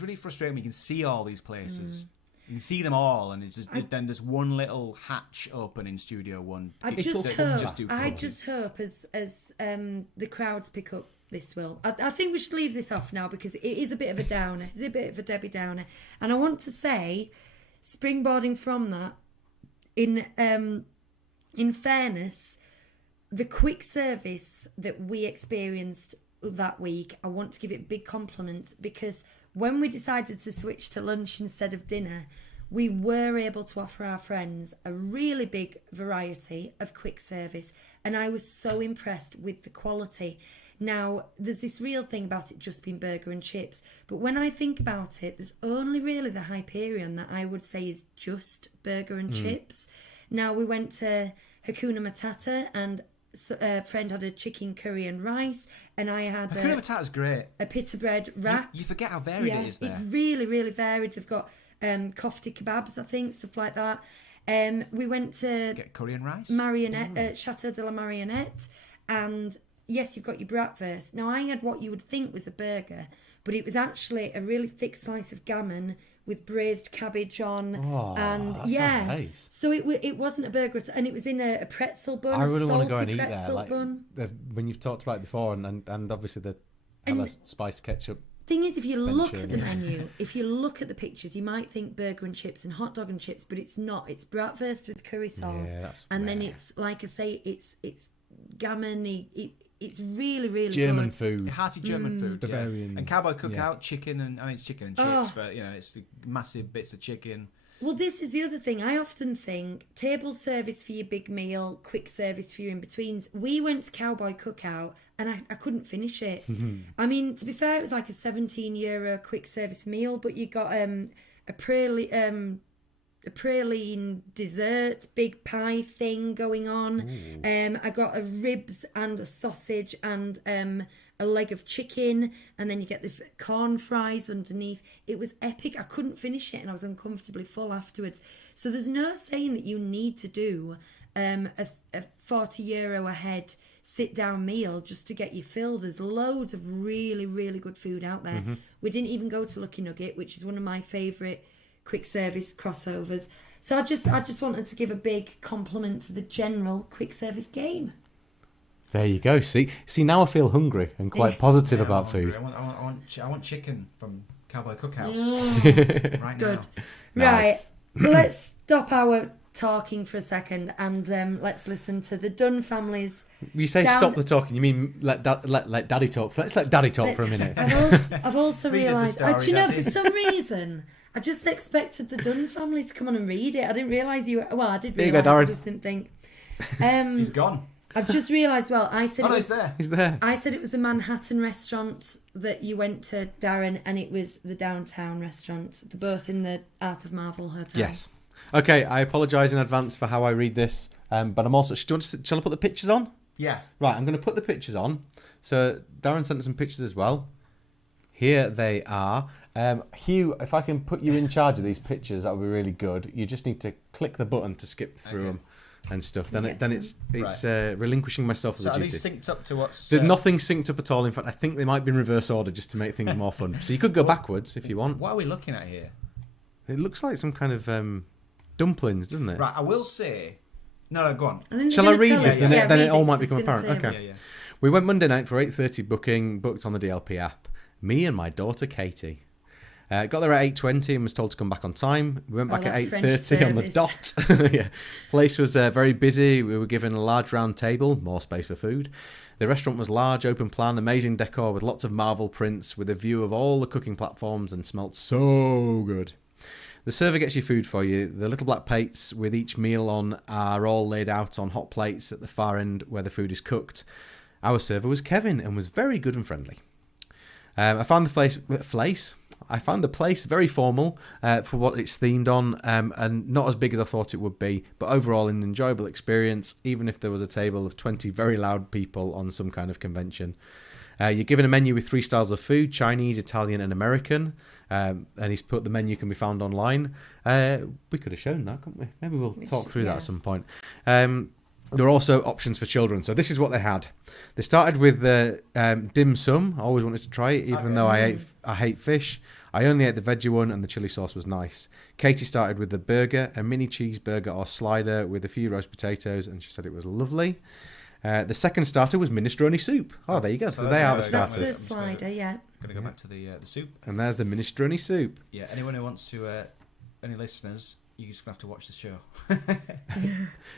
really frustrating. You can see all these places. You can see them all, and it's just, then there's one little hatch open in Studio 1. I just hope as the crowds pick up, this will. I think we should leave this off now because it is a bit of a downer. It's a bit of a Debbie Downer. And I want to say, springboarding from that, in fairness, the quick service that we experienced that week, I want to give it big compliments, because when we decided to switch to lunch instead of dinner, we were able to offer our friends a really big variety of quick service, and I was so impressed with the quality. Now, there's this real thing about it just being burger and chips, but when I think about it, there's only really the Hyperion that I would say is just burger and chips. Now, we went to Hakuna Matata, and a friend had a chicken curry and rice, and I had Hakuna Matata's great. A pita bread wrap. You forget how varied it is there. It's really, really varied. They've got kofta kebabs, I think, stuff like that. We went to get curry and rice. Marionette, Chateau de la Marionette, and yes, you've got your bratwurst. Now, I had what you would think was a burger, but it was actually a really thick slice of gammon with braised cabbage on, and that sounds nice. So it wasn't a burger, and it was in a pretzel bun. I really want to go and eat there. When you've talked about it before, and obviously the spiced ketchup. Thing is, if you look at the menu, if you look at the pictures, you might think burger and chips and hot dog and chips, but it's not. It's bratwurst with curry sauce, and then it's, like I say, it's gammon. It's really, really German good. food. Hearty German food. Bavarian. Yeah. And Cowboy Cookout, chicken, and I mean, it's chicken and chips, but it's the massive bits of chicken. Well, this is the other thing. I often think table service for your big meal, quick service for your in-betweens. We went to Cowboy Cookout and I couldn't finish it. I mean, to be fair, it was like a €17 quick service meal, but you got a praline dessert, big pie thing going on. I got a ribs and a sausage and a leg of chicken, and then you get the corn fries underneath. It was epic. I couldn't finish it, and I was uncomfortably full afterwards. So there's no saying that you need to do a €40 a head sit-down meal just to get you filled. There's loads of really, really good food out there. We didn't even go to Lucky Nugget, which is one of my favourite quick service crossovers. So I just wanted to give a big compliment to the general quick service game. There you go. See, now I feel hungry and quite positive about food. I want chicken from Cowboy Cookout right Good. now. Right. Let's stop our talking for a second and let's listen to the Dunn family's. You say Down- stop the talking. You mean let Daddy talk? Let's let Daddy talk for a minute. I've also Read us a realised, story, do you know, Daddy. for some reason, I just expected the Dunn family to come on and read it. I didn't realise you. Well, I did There you go, realise. I Darren. just didn't think. He's gone. I've just realised. Well, I said Oh it no, was. he's there. He's there. I said it was the Manhattan restaurant that you went to, Darren, and it was the downtown restaurant. They're both in the Art of Marvel hotel. Yes. Okay, I apologise in advance for how I read this, but I'm also. Shall I put the pictures on? Yeah. Right, I'm going to put the pictures on. So Darren sent us some pictures as well. Here they are. Hugh, if I can put you in charge of these pictures, that would be really good. You just need to click the button to skip through them and stuff. Then it's relinquishing myself as So a are duty. these synced up to what's... There's nothing synced up at all. In fact, I think they might be in reverse order just to make things more fun. So you could go backwards if you want. What are we looking at here? It looks like some kind of dumplings, doesn't it? Right, I will say... No, go on. Shall I read this? Then it all might read become apparent. it's gonna Okay. Yeah. We went Monday night for 8:30 booking, booked on the DLP app. Me and my daughter Katie. Got there at 8:20 and was told to come back on time. We went back that at French 8:30 on the dot. Yeah, place was very busy. We were given a large round table, more space for food. The restaurant was large, open plan, amazing decor with lots of Marvel prints, with a view of all the cooking platforms, and smelt so good. The server gets your food for you. The little black plates with each meal on are all laid out on hot plates at the far end where the food is cooked. Our server was Kevin and was very good and friendly. I found the place very formal for what it's themed on, and not as big as I thought it would be, but overall an enjoyable experience, even if there was a table of 20 very loud people on some kind of convention. You're given a menu with 3 styles of food: Chinese, Italian and American. And he's put the menu can be found online. We could have shown that, couldn't we? Maybe we'll talk through that at some point. There are also options for children. So this is what they had. They started with the dim sum. I always wanted to try it, even though I hate fish. I only ate the veggie one, and the chili sauce was nice. Katie started with the burger, a mini cheeseburger or slider with a few roast potatoes, and she said it was lovely. The second starter was minestrone soup. Oh, there you go. So they are the That's starters. the slider, yeah. Going to go back to the soup. And there's the minestrone soup. Yeah, anyone who wants to, any listeners, you're just going to have to watch the show.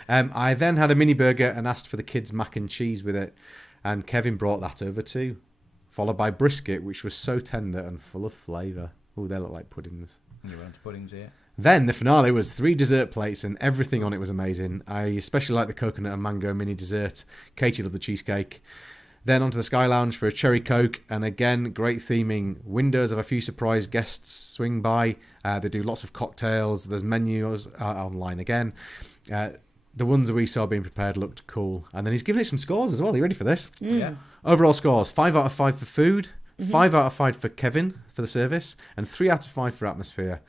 I then had a mini burger and asked for the kids' mac and cheese with it, and Kevin brought that over too, followed by brisket, which was so tender and full of flavour. Oh, they look like puddings. You went to puddings here. Then the finale was 3 dessert plates, and everything on it was amazing. I especially liked the coconut and mango mini dessert. Katie loved the cheesecake. Then onto the Sky Lounge for a cherry coke, and again, great theming. Windows of a few surprise guests swing by. They do lots of cocktails. There's menus online again. The ones that we saw being prepared looked cool. And then he's given it some scores as well. Are you ready for this? Yeah. Overall scores: 5 out of 5 for food, 5 out of 5 for Kevin for the service, and 3 out of 5 for atmosphere.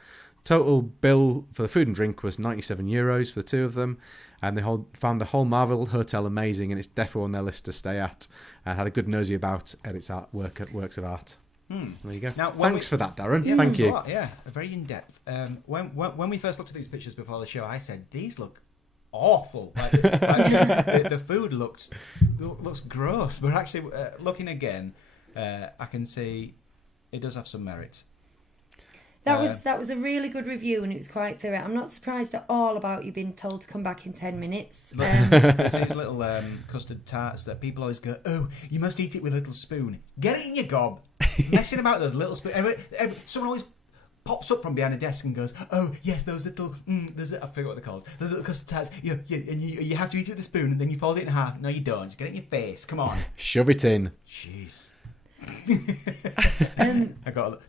Total bill for the food and drink was €97 for the two of them, and they found the whole Marvel hotel amazing, and it's definitely on their list to stay at, and had a good nosy about at its works of art. There you go. Now, Thanks for that, Darren. Yeah, Thank it was a you. lot, yeah, very in depth. When we first looked at these pictures before the show, I said these look awful. Like, the food looks gross, but actually, looking again, I can see it does have some merit. That was a really good review, and it was quite thorough. I'm not surprised at all about you being told to come back in 10 minutes. There's these little custard tarts that people always go, oh, you must eat it with a little spoon. Get it in your gob. Messing about with those little spoons. Someone always pops up from behind a desk and goes, oh, yes, those little, I forget what they're called. Those little custard tarts, and you have to eat it with a spoon, and then you fold it in half. No, you don't. Just get it in your face. Come on. Shove it in. Jeez. Um,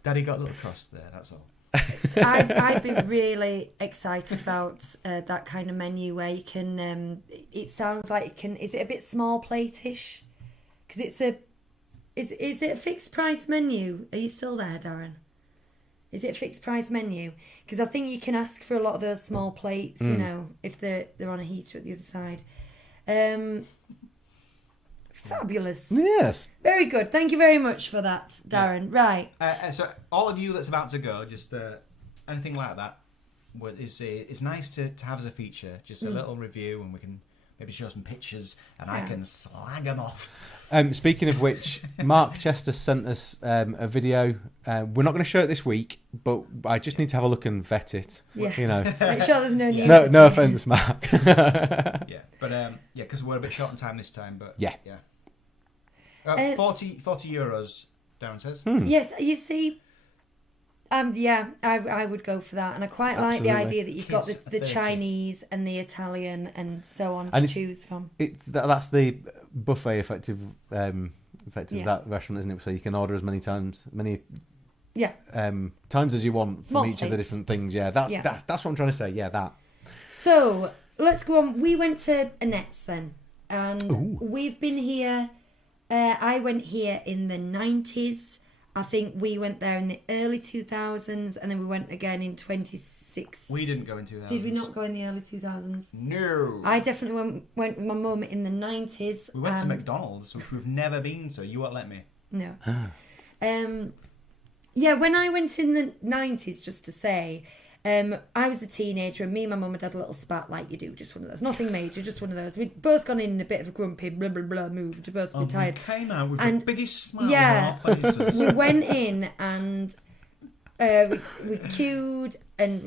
Daddy got a little cross there, that's all. I'd be really excited about that kind of menu where you can. It sounds like it can. Is it a bit small plate-ish? Because it's a. Is it a fixed price menu? Are you still there, Darren? Is it a fixed price menu? Because I think you can ask for a lot of those small plates. You know, if they're on a heater at the other side. Fabulous. Yes. Very good. Thank you very much for that, Darren. Yeah. Right. So all of you that's about to go, just anything like that, it's nice to have as a feature. Just a little review, and we maybe show some pictures, and I can slag them off. Speaking of which, Mark Chester sent us a video. We're not going to show it this week, but I just need to have a look and vet it. Yeah. You know. Make sure there's no need. No offense, Mark. Yeah, but because we're a bit short on time this time, but yeah. 40 euros, Darren says. Yes, you see, I would go for that, and I quite like the idea that you've got Kids the 30. Chinese and the Italian and so on And to choose from. That's the buffet effective Yeah. that restaurant, isn't it? So you can order as many times Yeah. times as you want Small from each of the plates. different things. Yeah, that's what I'm trying to say. Yeah, that. So let's go on. We went to Annette's then, and Ooh. we've been here. I went here in the 90s. I think we went there in the early 2000s, and then we went again in 26. We didn't go in 2000s. Did we not go in the early 2000s? No. I definitely went with my mum in the 90s. We went to and- McDonald's, which we've never been to. You won't let me. No. Yeah, when I went in the 90s, just to say, I was a teenager, and me and my mum had had a little spat like you do, just one of those. Nothing major, just one of those. We'd both gone in a bit of a grumpy, blah, blah, blah mood, to both be tired. We came out with And- the biggest smile yeah. on our faces. We went in, and we queued, and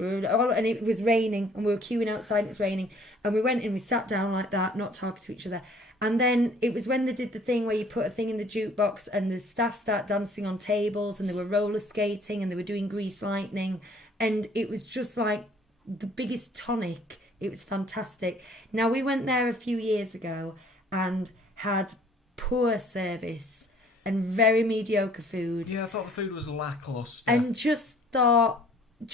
it was raining, and we were queuing outside, and it was raining, and we went in, we sat down like that, not talking to each other. And then it was when they did the thing where you put a thing in the jukebox and the staff start dancing on tables, and they were roller skating, and they were doing grease lightning, and it was just like the biggest tonic. It was fantastic. Now, we went there a few years ago and had poor service and very mediocre food, Yeah, I thought the food was lackluster. and just thought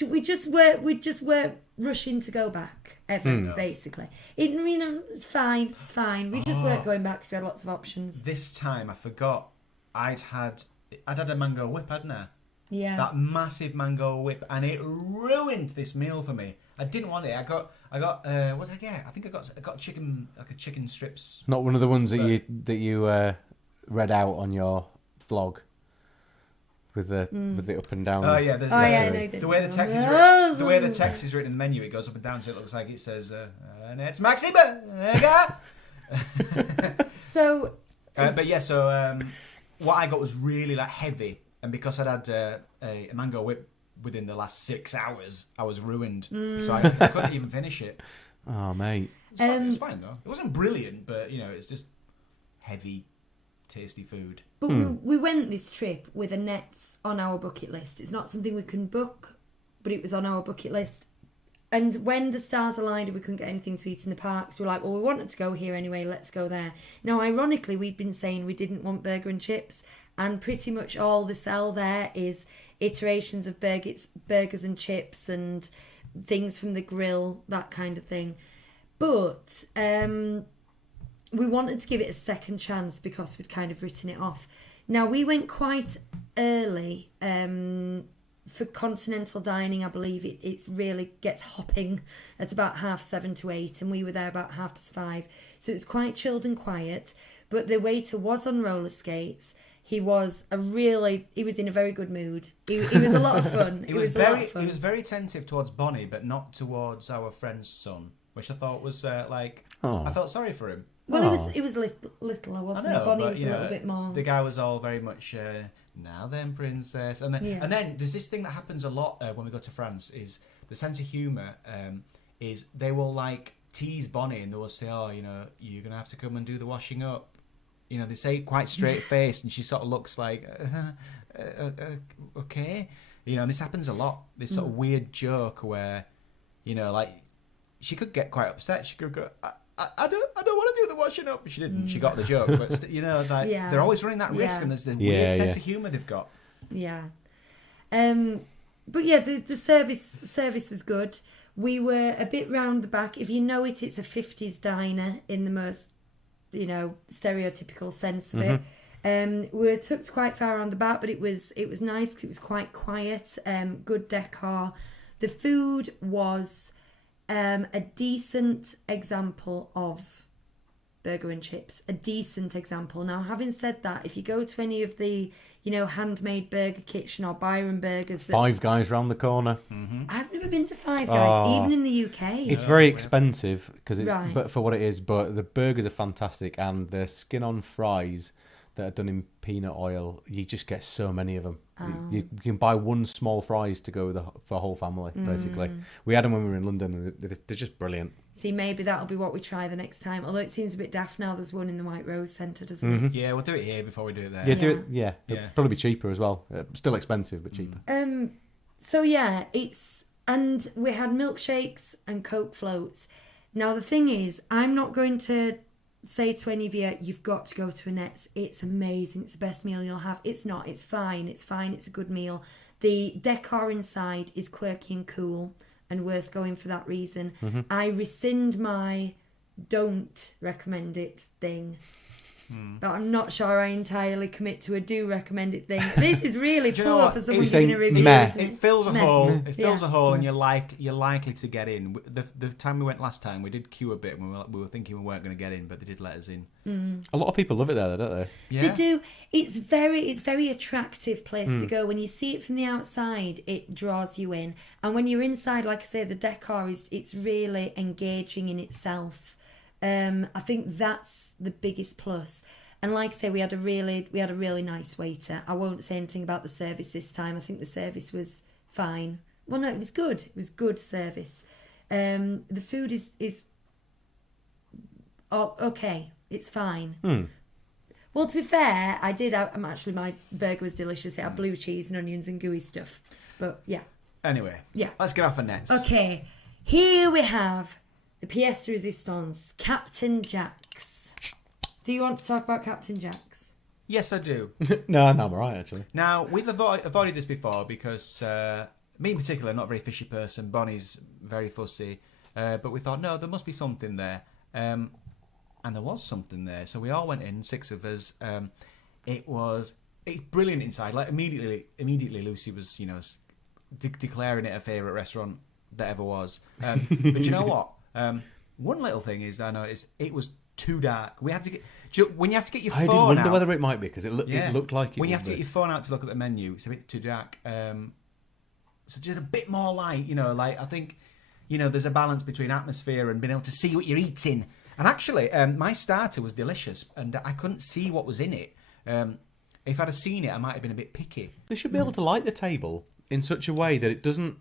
we just weren't rushing to go back ever. Basically, it's fine. We just weren't going back because we had lots of options. This time I forgot I'd had a mango whip, hadn't I? Yeah. That massive mango whip, and it ruined this meal for me. I didn't want it. I got what did I get? I think I got chicken, like a chicken strips. Not one of the ones that you read out on your vlog with the up and down. Oh yeah, there's I know the way the text is Oh, the way the text is written in the menu. It goes up and down, so it looks like it says Annette Maxi Burger. So But yeah, so what I got was really like heavy, and because I'd had a mango whip within the last 6 hours, I was ruined. So I couldn't even finish it. Oh, mate. It was fine though. It wasn't brilliant, but it's just heavy, tasty food. But we went this trip with Annette's on our bucket list. It's not something we can book, but it was on our bucket list. And when the stars aligned and we couldn't get anything to eat in the parks, we were like, well, we wanted to go here anyway, let's go there. Now, ironically, we'd been saying we didn't want burger and chips, and pretty much all they sell there is iterations of burgers and chips and things from the grill, that kind of thing. But we wanted to give it a second chance because we'd kind of written it off. Now, we went quite early for continental dining. I believe it really gets hopping at about 7:30 to 8, and we were there about 5:30. So it was quite chilled and quiet, but the waiter was on roller skates. He was in a very good mood. He was a lot of fun. He was very attentive towards Bonnie, but not towards our friend's son, which I thought was I felt sorry for him. Well, it was little. I wasn't. I know, Bonnie but, was a little bit more. The guy was all very much now then, princess, and then there's this thing that happens a lot when we go to France is the sense of humour. Is they will like tease Bonnie and they will say, oh, you're gonna have to come and do the washing up. They say it quite straight faced, and she sort of looks like, okay. This happens a lot. This sort of weird joke where, like she could get quite upset. She could go, I don't want to do the washing up. She didn't. She got the joke, but they're always running that risk, and there's the weird sense of humour they've got. Yeah. But yeah, the service was good. We were a bit round the back. If you know it, it's a 50s diner in the most, stereotypical sense of it. We were tucked quite far around the back, but it was nice because it was quite quiet. Good decor. The food was a decent example of burger and chips, a decent example. Now, having said that, if you go to any of the, handmade burger kitchen or Byron Burgers... Five Guys round the corner. I've never been to Five Guys, even in the UK. It's very expensive, Right. but for what it is, but the burgers are fantastic, and the skin-on fries that are done in peanut oil, you just get so many of them. You can buy one small fries to go for a whole family, basically. We had them when we were in London, and they're just brilliant. See, maybe that'll be what we try the next time. Although it seems a bit daft now. There's one in the White Rose Centre, doesn't it? Yeah, we'll do it here before we do it there. Yeah, do it. Yeah. It'll probably be cheaper as well. Still expensive, but cheaper. So yeah, and we had milkshakes and Coke floats. Now the thing is, I'm not going to say to any of you, you've got to go to Annette's. It's amazing. It's the best meal you'll have. It's not. It's fine. It's fine. It's a good meal. The decor inside is quirky and cool and worth going for that reason. I rescind my don't recommend it thing. But I'm not sure I entirely commit to a do recommend it thing. This is really Do you know poor what? for someone He's giving a saying review. meh. Isn't It fills a Meh. hole. It fills Yeah. a hole, and you're likely to get in. The time we went last time, we did queue a bit, and we were thinking we weren't going to get in, but they did let us in. A lot of people love it there, don't they? Yeah. They do. It's very attractive place to go. When you see it from the outside, it draws you in, and when you're inside, like I say, the decor it's really engaging in itself. I think that's the biggest plus. And like I say, we had a really nice waiter. I won't say anything about the service this time. I think the service was fine. Well, no, it was good. It was good service. The food is okay. It's fine. Well, to be fair, my burger was delicious. It had blue cheese and onions and gooey stuff. But yeah. Anyway, Yeah. let's get off of Nets. Okay, here we have the pièce de résistance, Captain Jack's. Do you want to talk about Captain Jack's? Yes, I do. No, I'm alright actually. Now, we've avoided this before because me in particular, not a very fishy person. Bonnie's very fussy. But we thought, no, there must be something there. And there was something there. So we all went in, 6 of us. It's brilliant inside. Like immediately Lucy was, declaring it her favourite restaurant that ever was. But you know what? One little thing is I noticed it was too dark. We had to get when you have to get your phone I did wonder out, whether it might be because it looked like it. when you would have to get be. your phone out to look at the menu, it's a bit too dark. So just a bit more light, like I think, there's a balance between atmosphere and being able to see what you're eating. And actually, my starter was delicious, and I couldn't see what was in it. If I'd have seen it, I might have been a bit picky. They should be able to light the table in such a way that it doesn't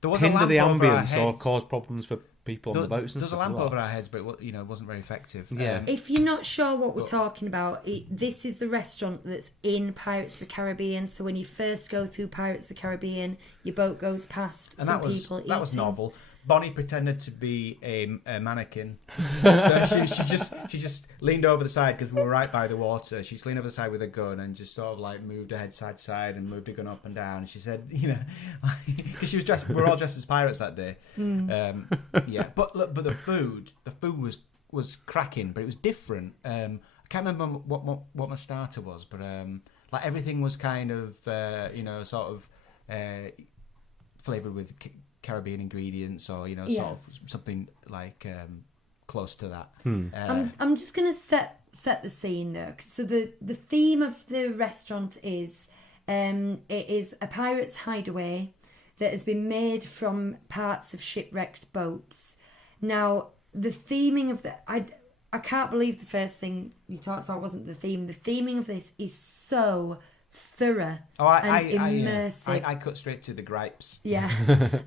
There was a hinder lamp the over our ambience or heads. cause problems for people on the boats and There's a stuff. lamp like that. over our heads, but it wasn't very effective. Yeah. If you're not sure what we're talking about, this is the restaurant that's in Pirates of the Caribbean. So when you first go through Pirates of the Caribbean, your boat goes past And some that was people that was eating. novel. Bonnie pretended to be a mannequin, so she just leaned over the side because we were right by the water. She just leaned over the side with a gun and just sort of like moved her head side to side and moved her gun up and down. And she said, because she was dressed, we were all dressed as pirates that day. Yeah, but look, the food was cracking, but it was different. I can't remember what my starter was, but like everything was kind of sort of flavored with Caribbean ingredients, or sort of something like close to that. I'm just gonna set the scene though. So the theme of the restaurant is it is a pirate's hideaway that has been made from parts of shipwrecked boats. Now the theming of I can't believe the first thing you talked about wasn't the theme. The theming of this is so thorough and immersive. I cut straight to the gripes. Yeah.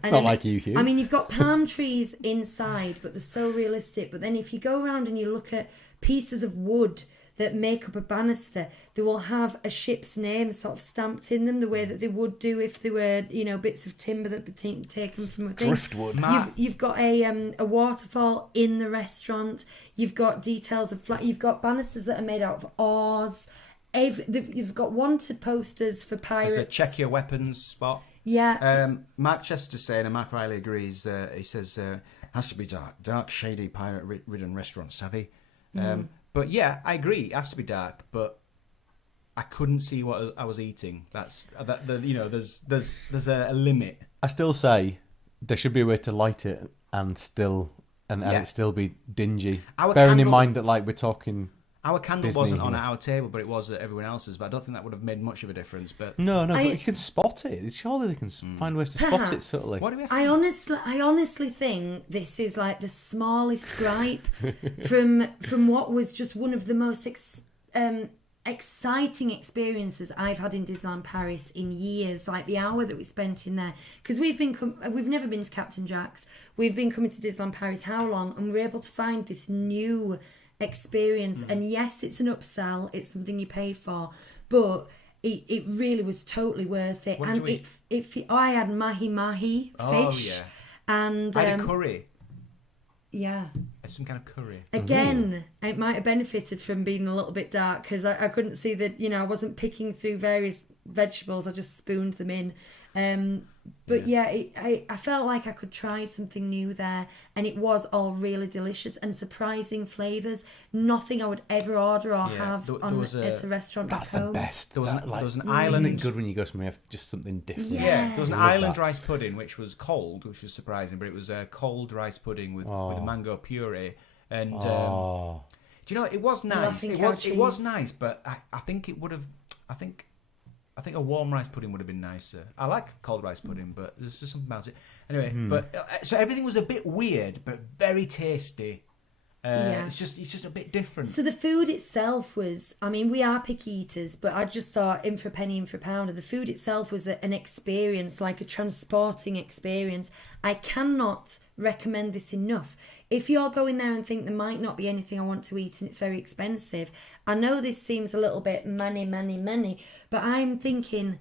And Not like you, Hugh. I mean, you've got palm trees inside, but they're so realistic. But then if you go around and you look at pieces of wood that make up a banister, they will have a ship's name sort of stamped in them the way that they would do if they were, bits of timber that were taken from a thing. Driftwood. You've got a waterfall in the restaurant. You've got details of you've got banisters that are made out of oars. You've got wanted posters for pirates. There's a check your weapons spot. Yeah. Mark Chester's saying, and Mark Riley agrees. He says, "Has to be dark, shady, pirate-ridden restaurant, savvy." But yeah, I agree. It has to be dark, but I couldn't see what I was eating. There's a limit. I still say there should be a way to light it and still and Yeah. it still be dingy. Our Bearing in candle- mind that like we're talking. Our candle Disney, wasn't on yeah. our table, but it was at everyone else's. But I don't think that would have made much of a difference. But No, I- but you can spot it. Surely they can find ways to spot it Perhaps. subtly. what do we have? I honestly think this is like the smallest gripe from what was just one of the most exciting experiences I've had in Disneyland Paris in years. Like the hour that we spent in there, because we've never been to Captain Jack's. We've been coming to Disneyland Paris how long, and we're able to find this new experience. And yes, it's an upsell. It's something you pay for, but it really was totally worth it. What And did you eat? I had mahi fish. Oh, yeah. And I had a curry. yeah. Some kind of curry. Again, it might have benefited from being a little bit dark, because I couldn't see that, I wasn't picking through various vegetables. I just spooned them in. But I felt like I could try something new there, and it was all really delicious and surprising flavours. Nothing I would ever order or Yeah, have there on was at a restaurant That's back the home. best. There was That, an- like, there was an Isn't island- it good when you go somewhere have just something different? Yeah. There was an I love island that. rice pudding, which was cold, which was surprising, but it was a cold rice pudding with a mango puree. And Oh. do you know, it was nice. Laughing It cow was cheese. nice, but I think it would have. I think a warm rice pudding would have been nicer. I like cold rice pudding, but there's just something about it. Anyway, but so everything was a bit weird, but very tasty. Yeah. It's just a bit different. So the food itself was, we are picky eaters, but I just thought in for a penny, in for a pound. The food itself was an experience, like a transporting experience. I cannot recommend this enough. If you're going there and think there might not be anything I want to eat and it's very expensive, I know this seems a little bit money, but I'm thinking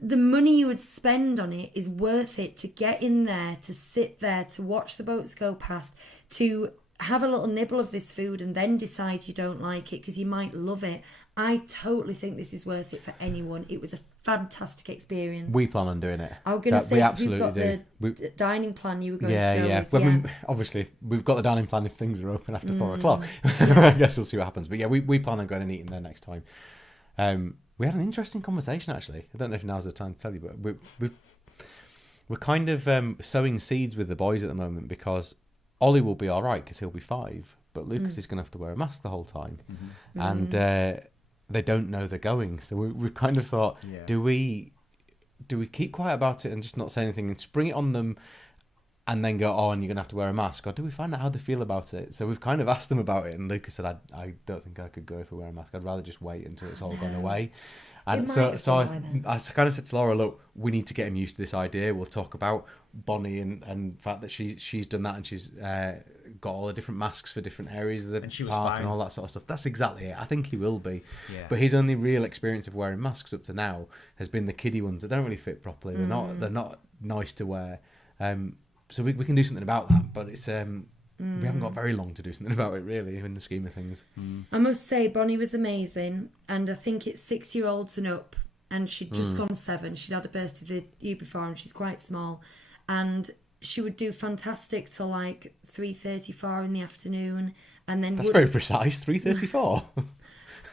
the money you would spend on it is worth it to get in there, to sit there, to watch the boats go past, to have a little nibble of this food and then decide you don't like it, because you might love it. I totally think this is worth it for anyone. It was a fantastic experience. We plan on doing it. I was going to say, we 'cause you've absolutely got do. the dining plan you were going Yeah, to go yeah. with. When we, obviously, we've got the dining plan if things are open after 4 o'clock. I guess we'll see what happens. But yeah, we plan on going and eating there next time. We had an interesting conversation, actually. I don't know if now's the time to tell you, but we're kind of sowing seeds with the boys at the moment, because Ollie will be all right because he'll be 5, but Lucas is going to have to wear a mask the whole time. And they don't know they're going. So we've kind of thought, do we keep quiet about it and just not say anything and spring it on them and then go, and you're going to have to wear a mask? Or do we find out how they feel about it? So we've kind of asked them about it, and Lucas said, I don't think I could go if I wear a mask. I'd rather just wait until it's all gone away. And It so might so have been by then. I kind of said to Laura, look, we need to get him used to this idea. We'll talk about Bonnie and the fact that she's done that, and she's got all the different masks for different areas of the And she was park fine. and all that sort of stuff. That's exactly it. I think he will be. Yeah. But his only real experience of wearing masks up to now has been the kiddie ones that don't really fit properly. They're not nice to wear. So we can do something about that, but it's we haven't got very long to do something about it, really, in the scheme of things. I must say, Bonnie was amazing, and I think it's 6-year-olds and up, and she'd just gone 7. She'd had a birthday the year before, and she's quite small, and she would do fantastic till like 3:34 in the afternoon, and then That's very precise. 3:34.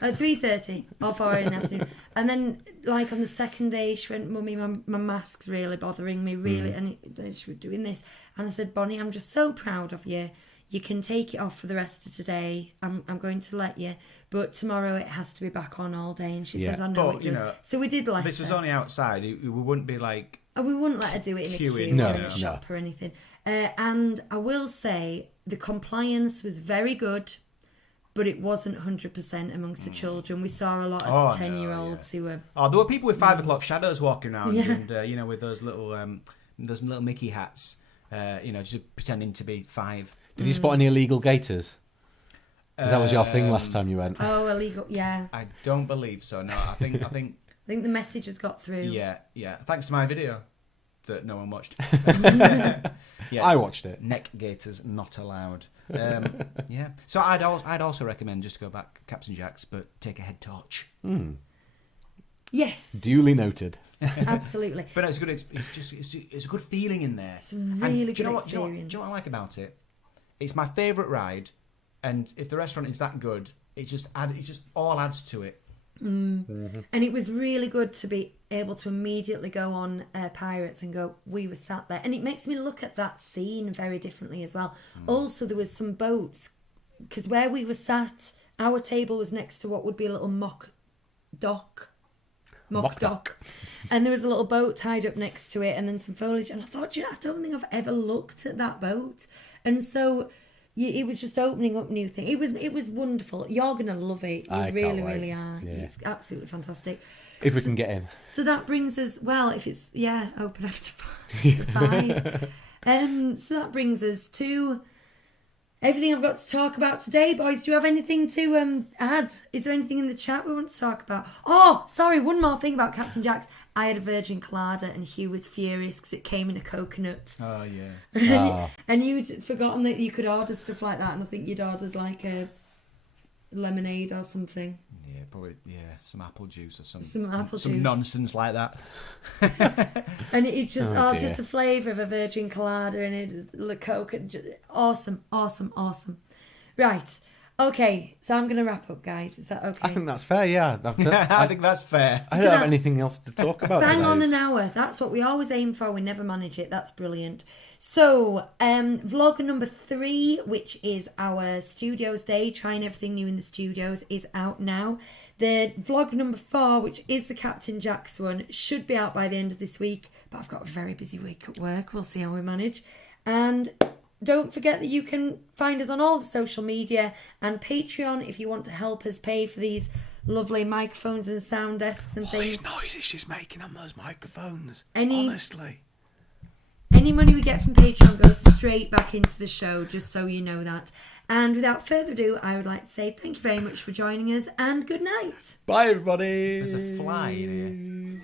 At 3:30 or 4 in the afternoon. And then, like, on the second day, she went, Mummy, my mask's really bothering me, really. And she was doing this. And I said, Bonnie, I'm just so proud of you. You can take it off for the rest of today. I'm going to let you. But tomorrow it has to be back on all day. And she says, I know But, it does. So we did let This was her. only outside. We wouldn't be like. We wouldn't let her do it in a queue Queuing, or in no. a shop or anything. And I will say the compliance was very good, but it wasn't 100% amongst the children. We saw a lot of 10-year-olds who were... Oh, there were people with 5 o'clock shadows walking around, Yeah. and with those little Mickey hats, just pretending to be 5. Did you spot any illegal gators? Because that was your thing last time you went. Oh, illegal, yeah. I don't believe so. No, I think I think the message has got through. yeah. Thanks to my video that no one watched. Yeah, I watched it. neck gaiters not allowed. Yeah. So I'd also recommend just to go back Captain Jack's, but take a head torch. Yes, Duly noted. absolutely. But no, it's good. It's a good feeling in there. It's a really do you good know what? Do you experience. know what I like about it? It's my favourite ride, and if the restaurant is that good, it just all adds to it. And it was really good to be able to immediately go on Pirates and go, we were sat there. And it makes me look at that scene very differently as well. Also, there was some boats, because where we were sat, our table was next to what would be a little mock dock. And there was a little boat tied up next to it and then some foliage. And I thought, I don't think I've ever looked at that boat. And so it was just opening up new things. It was wonderful. You're going to love it. You really, really are. Yeah. It's absolutely fantastic. If we can get in. So that brings us, well, if it's, open after 5. So that brings us to everything I've got to talk about today, boys. Do you have anything to add? Is there anything in the chat we want to talk about? Oh, sorry, one more thing about Captain Jack's. I had a Virgin Colada and Hugh was furious because it came in a coconut. Oh, yeah. And you'd forgotten that you could order stuff like that, and I think you'd ordered like a lemonade or something. Yeah, probably, some apple juice or some nonsense like that. And it just, dear. just the flavour of a Virgin Colada and it, the coconut. Awesome. Right. Okay, so I'm going to wrap up, guys. Is that okay? I think that's fair, yeah. I think that's fair. I don't have anything else to talk about Bang today. on an hour. That's what we always aim for. We never manage it. That's brilliant. So, vlog number 3, which is our studios day, trying everything new in the studios, is out now. The vlog number 4, which is the Captain Jack's one, should be out by the end of this week. But I've got a very busy week at work. We'll see how we manage. And don't forget that you can find us on all the social media and Patreon if you want to help us pay for these lovely microphones and sound desks and things. These noises she's making on those microphones. Any money we get from Patreon goes straight back into the show, just so you know that. And without further ado, I would like to say thank you very much for joining us and good night. Bye, everybody. There's a fly in here.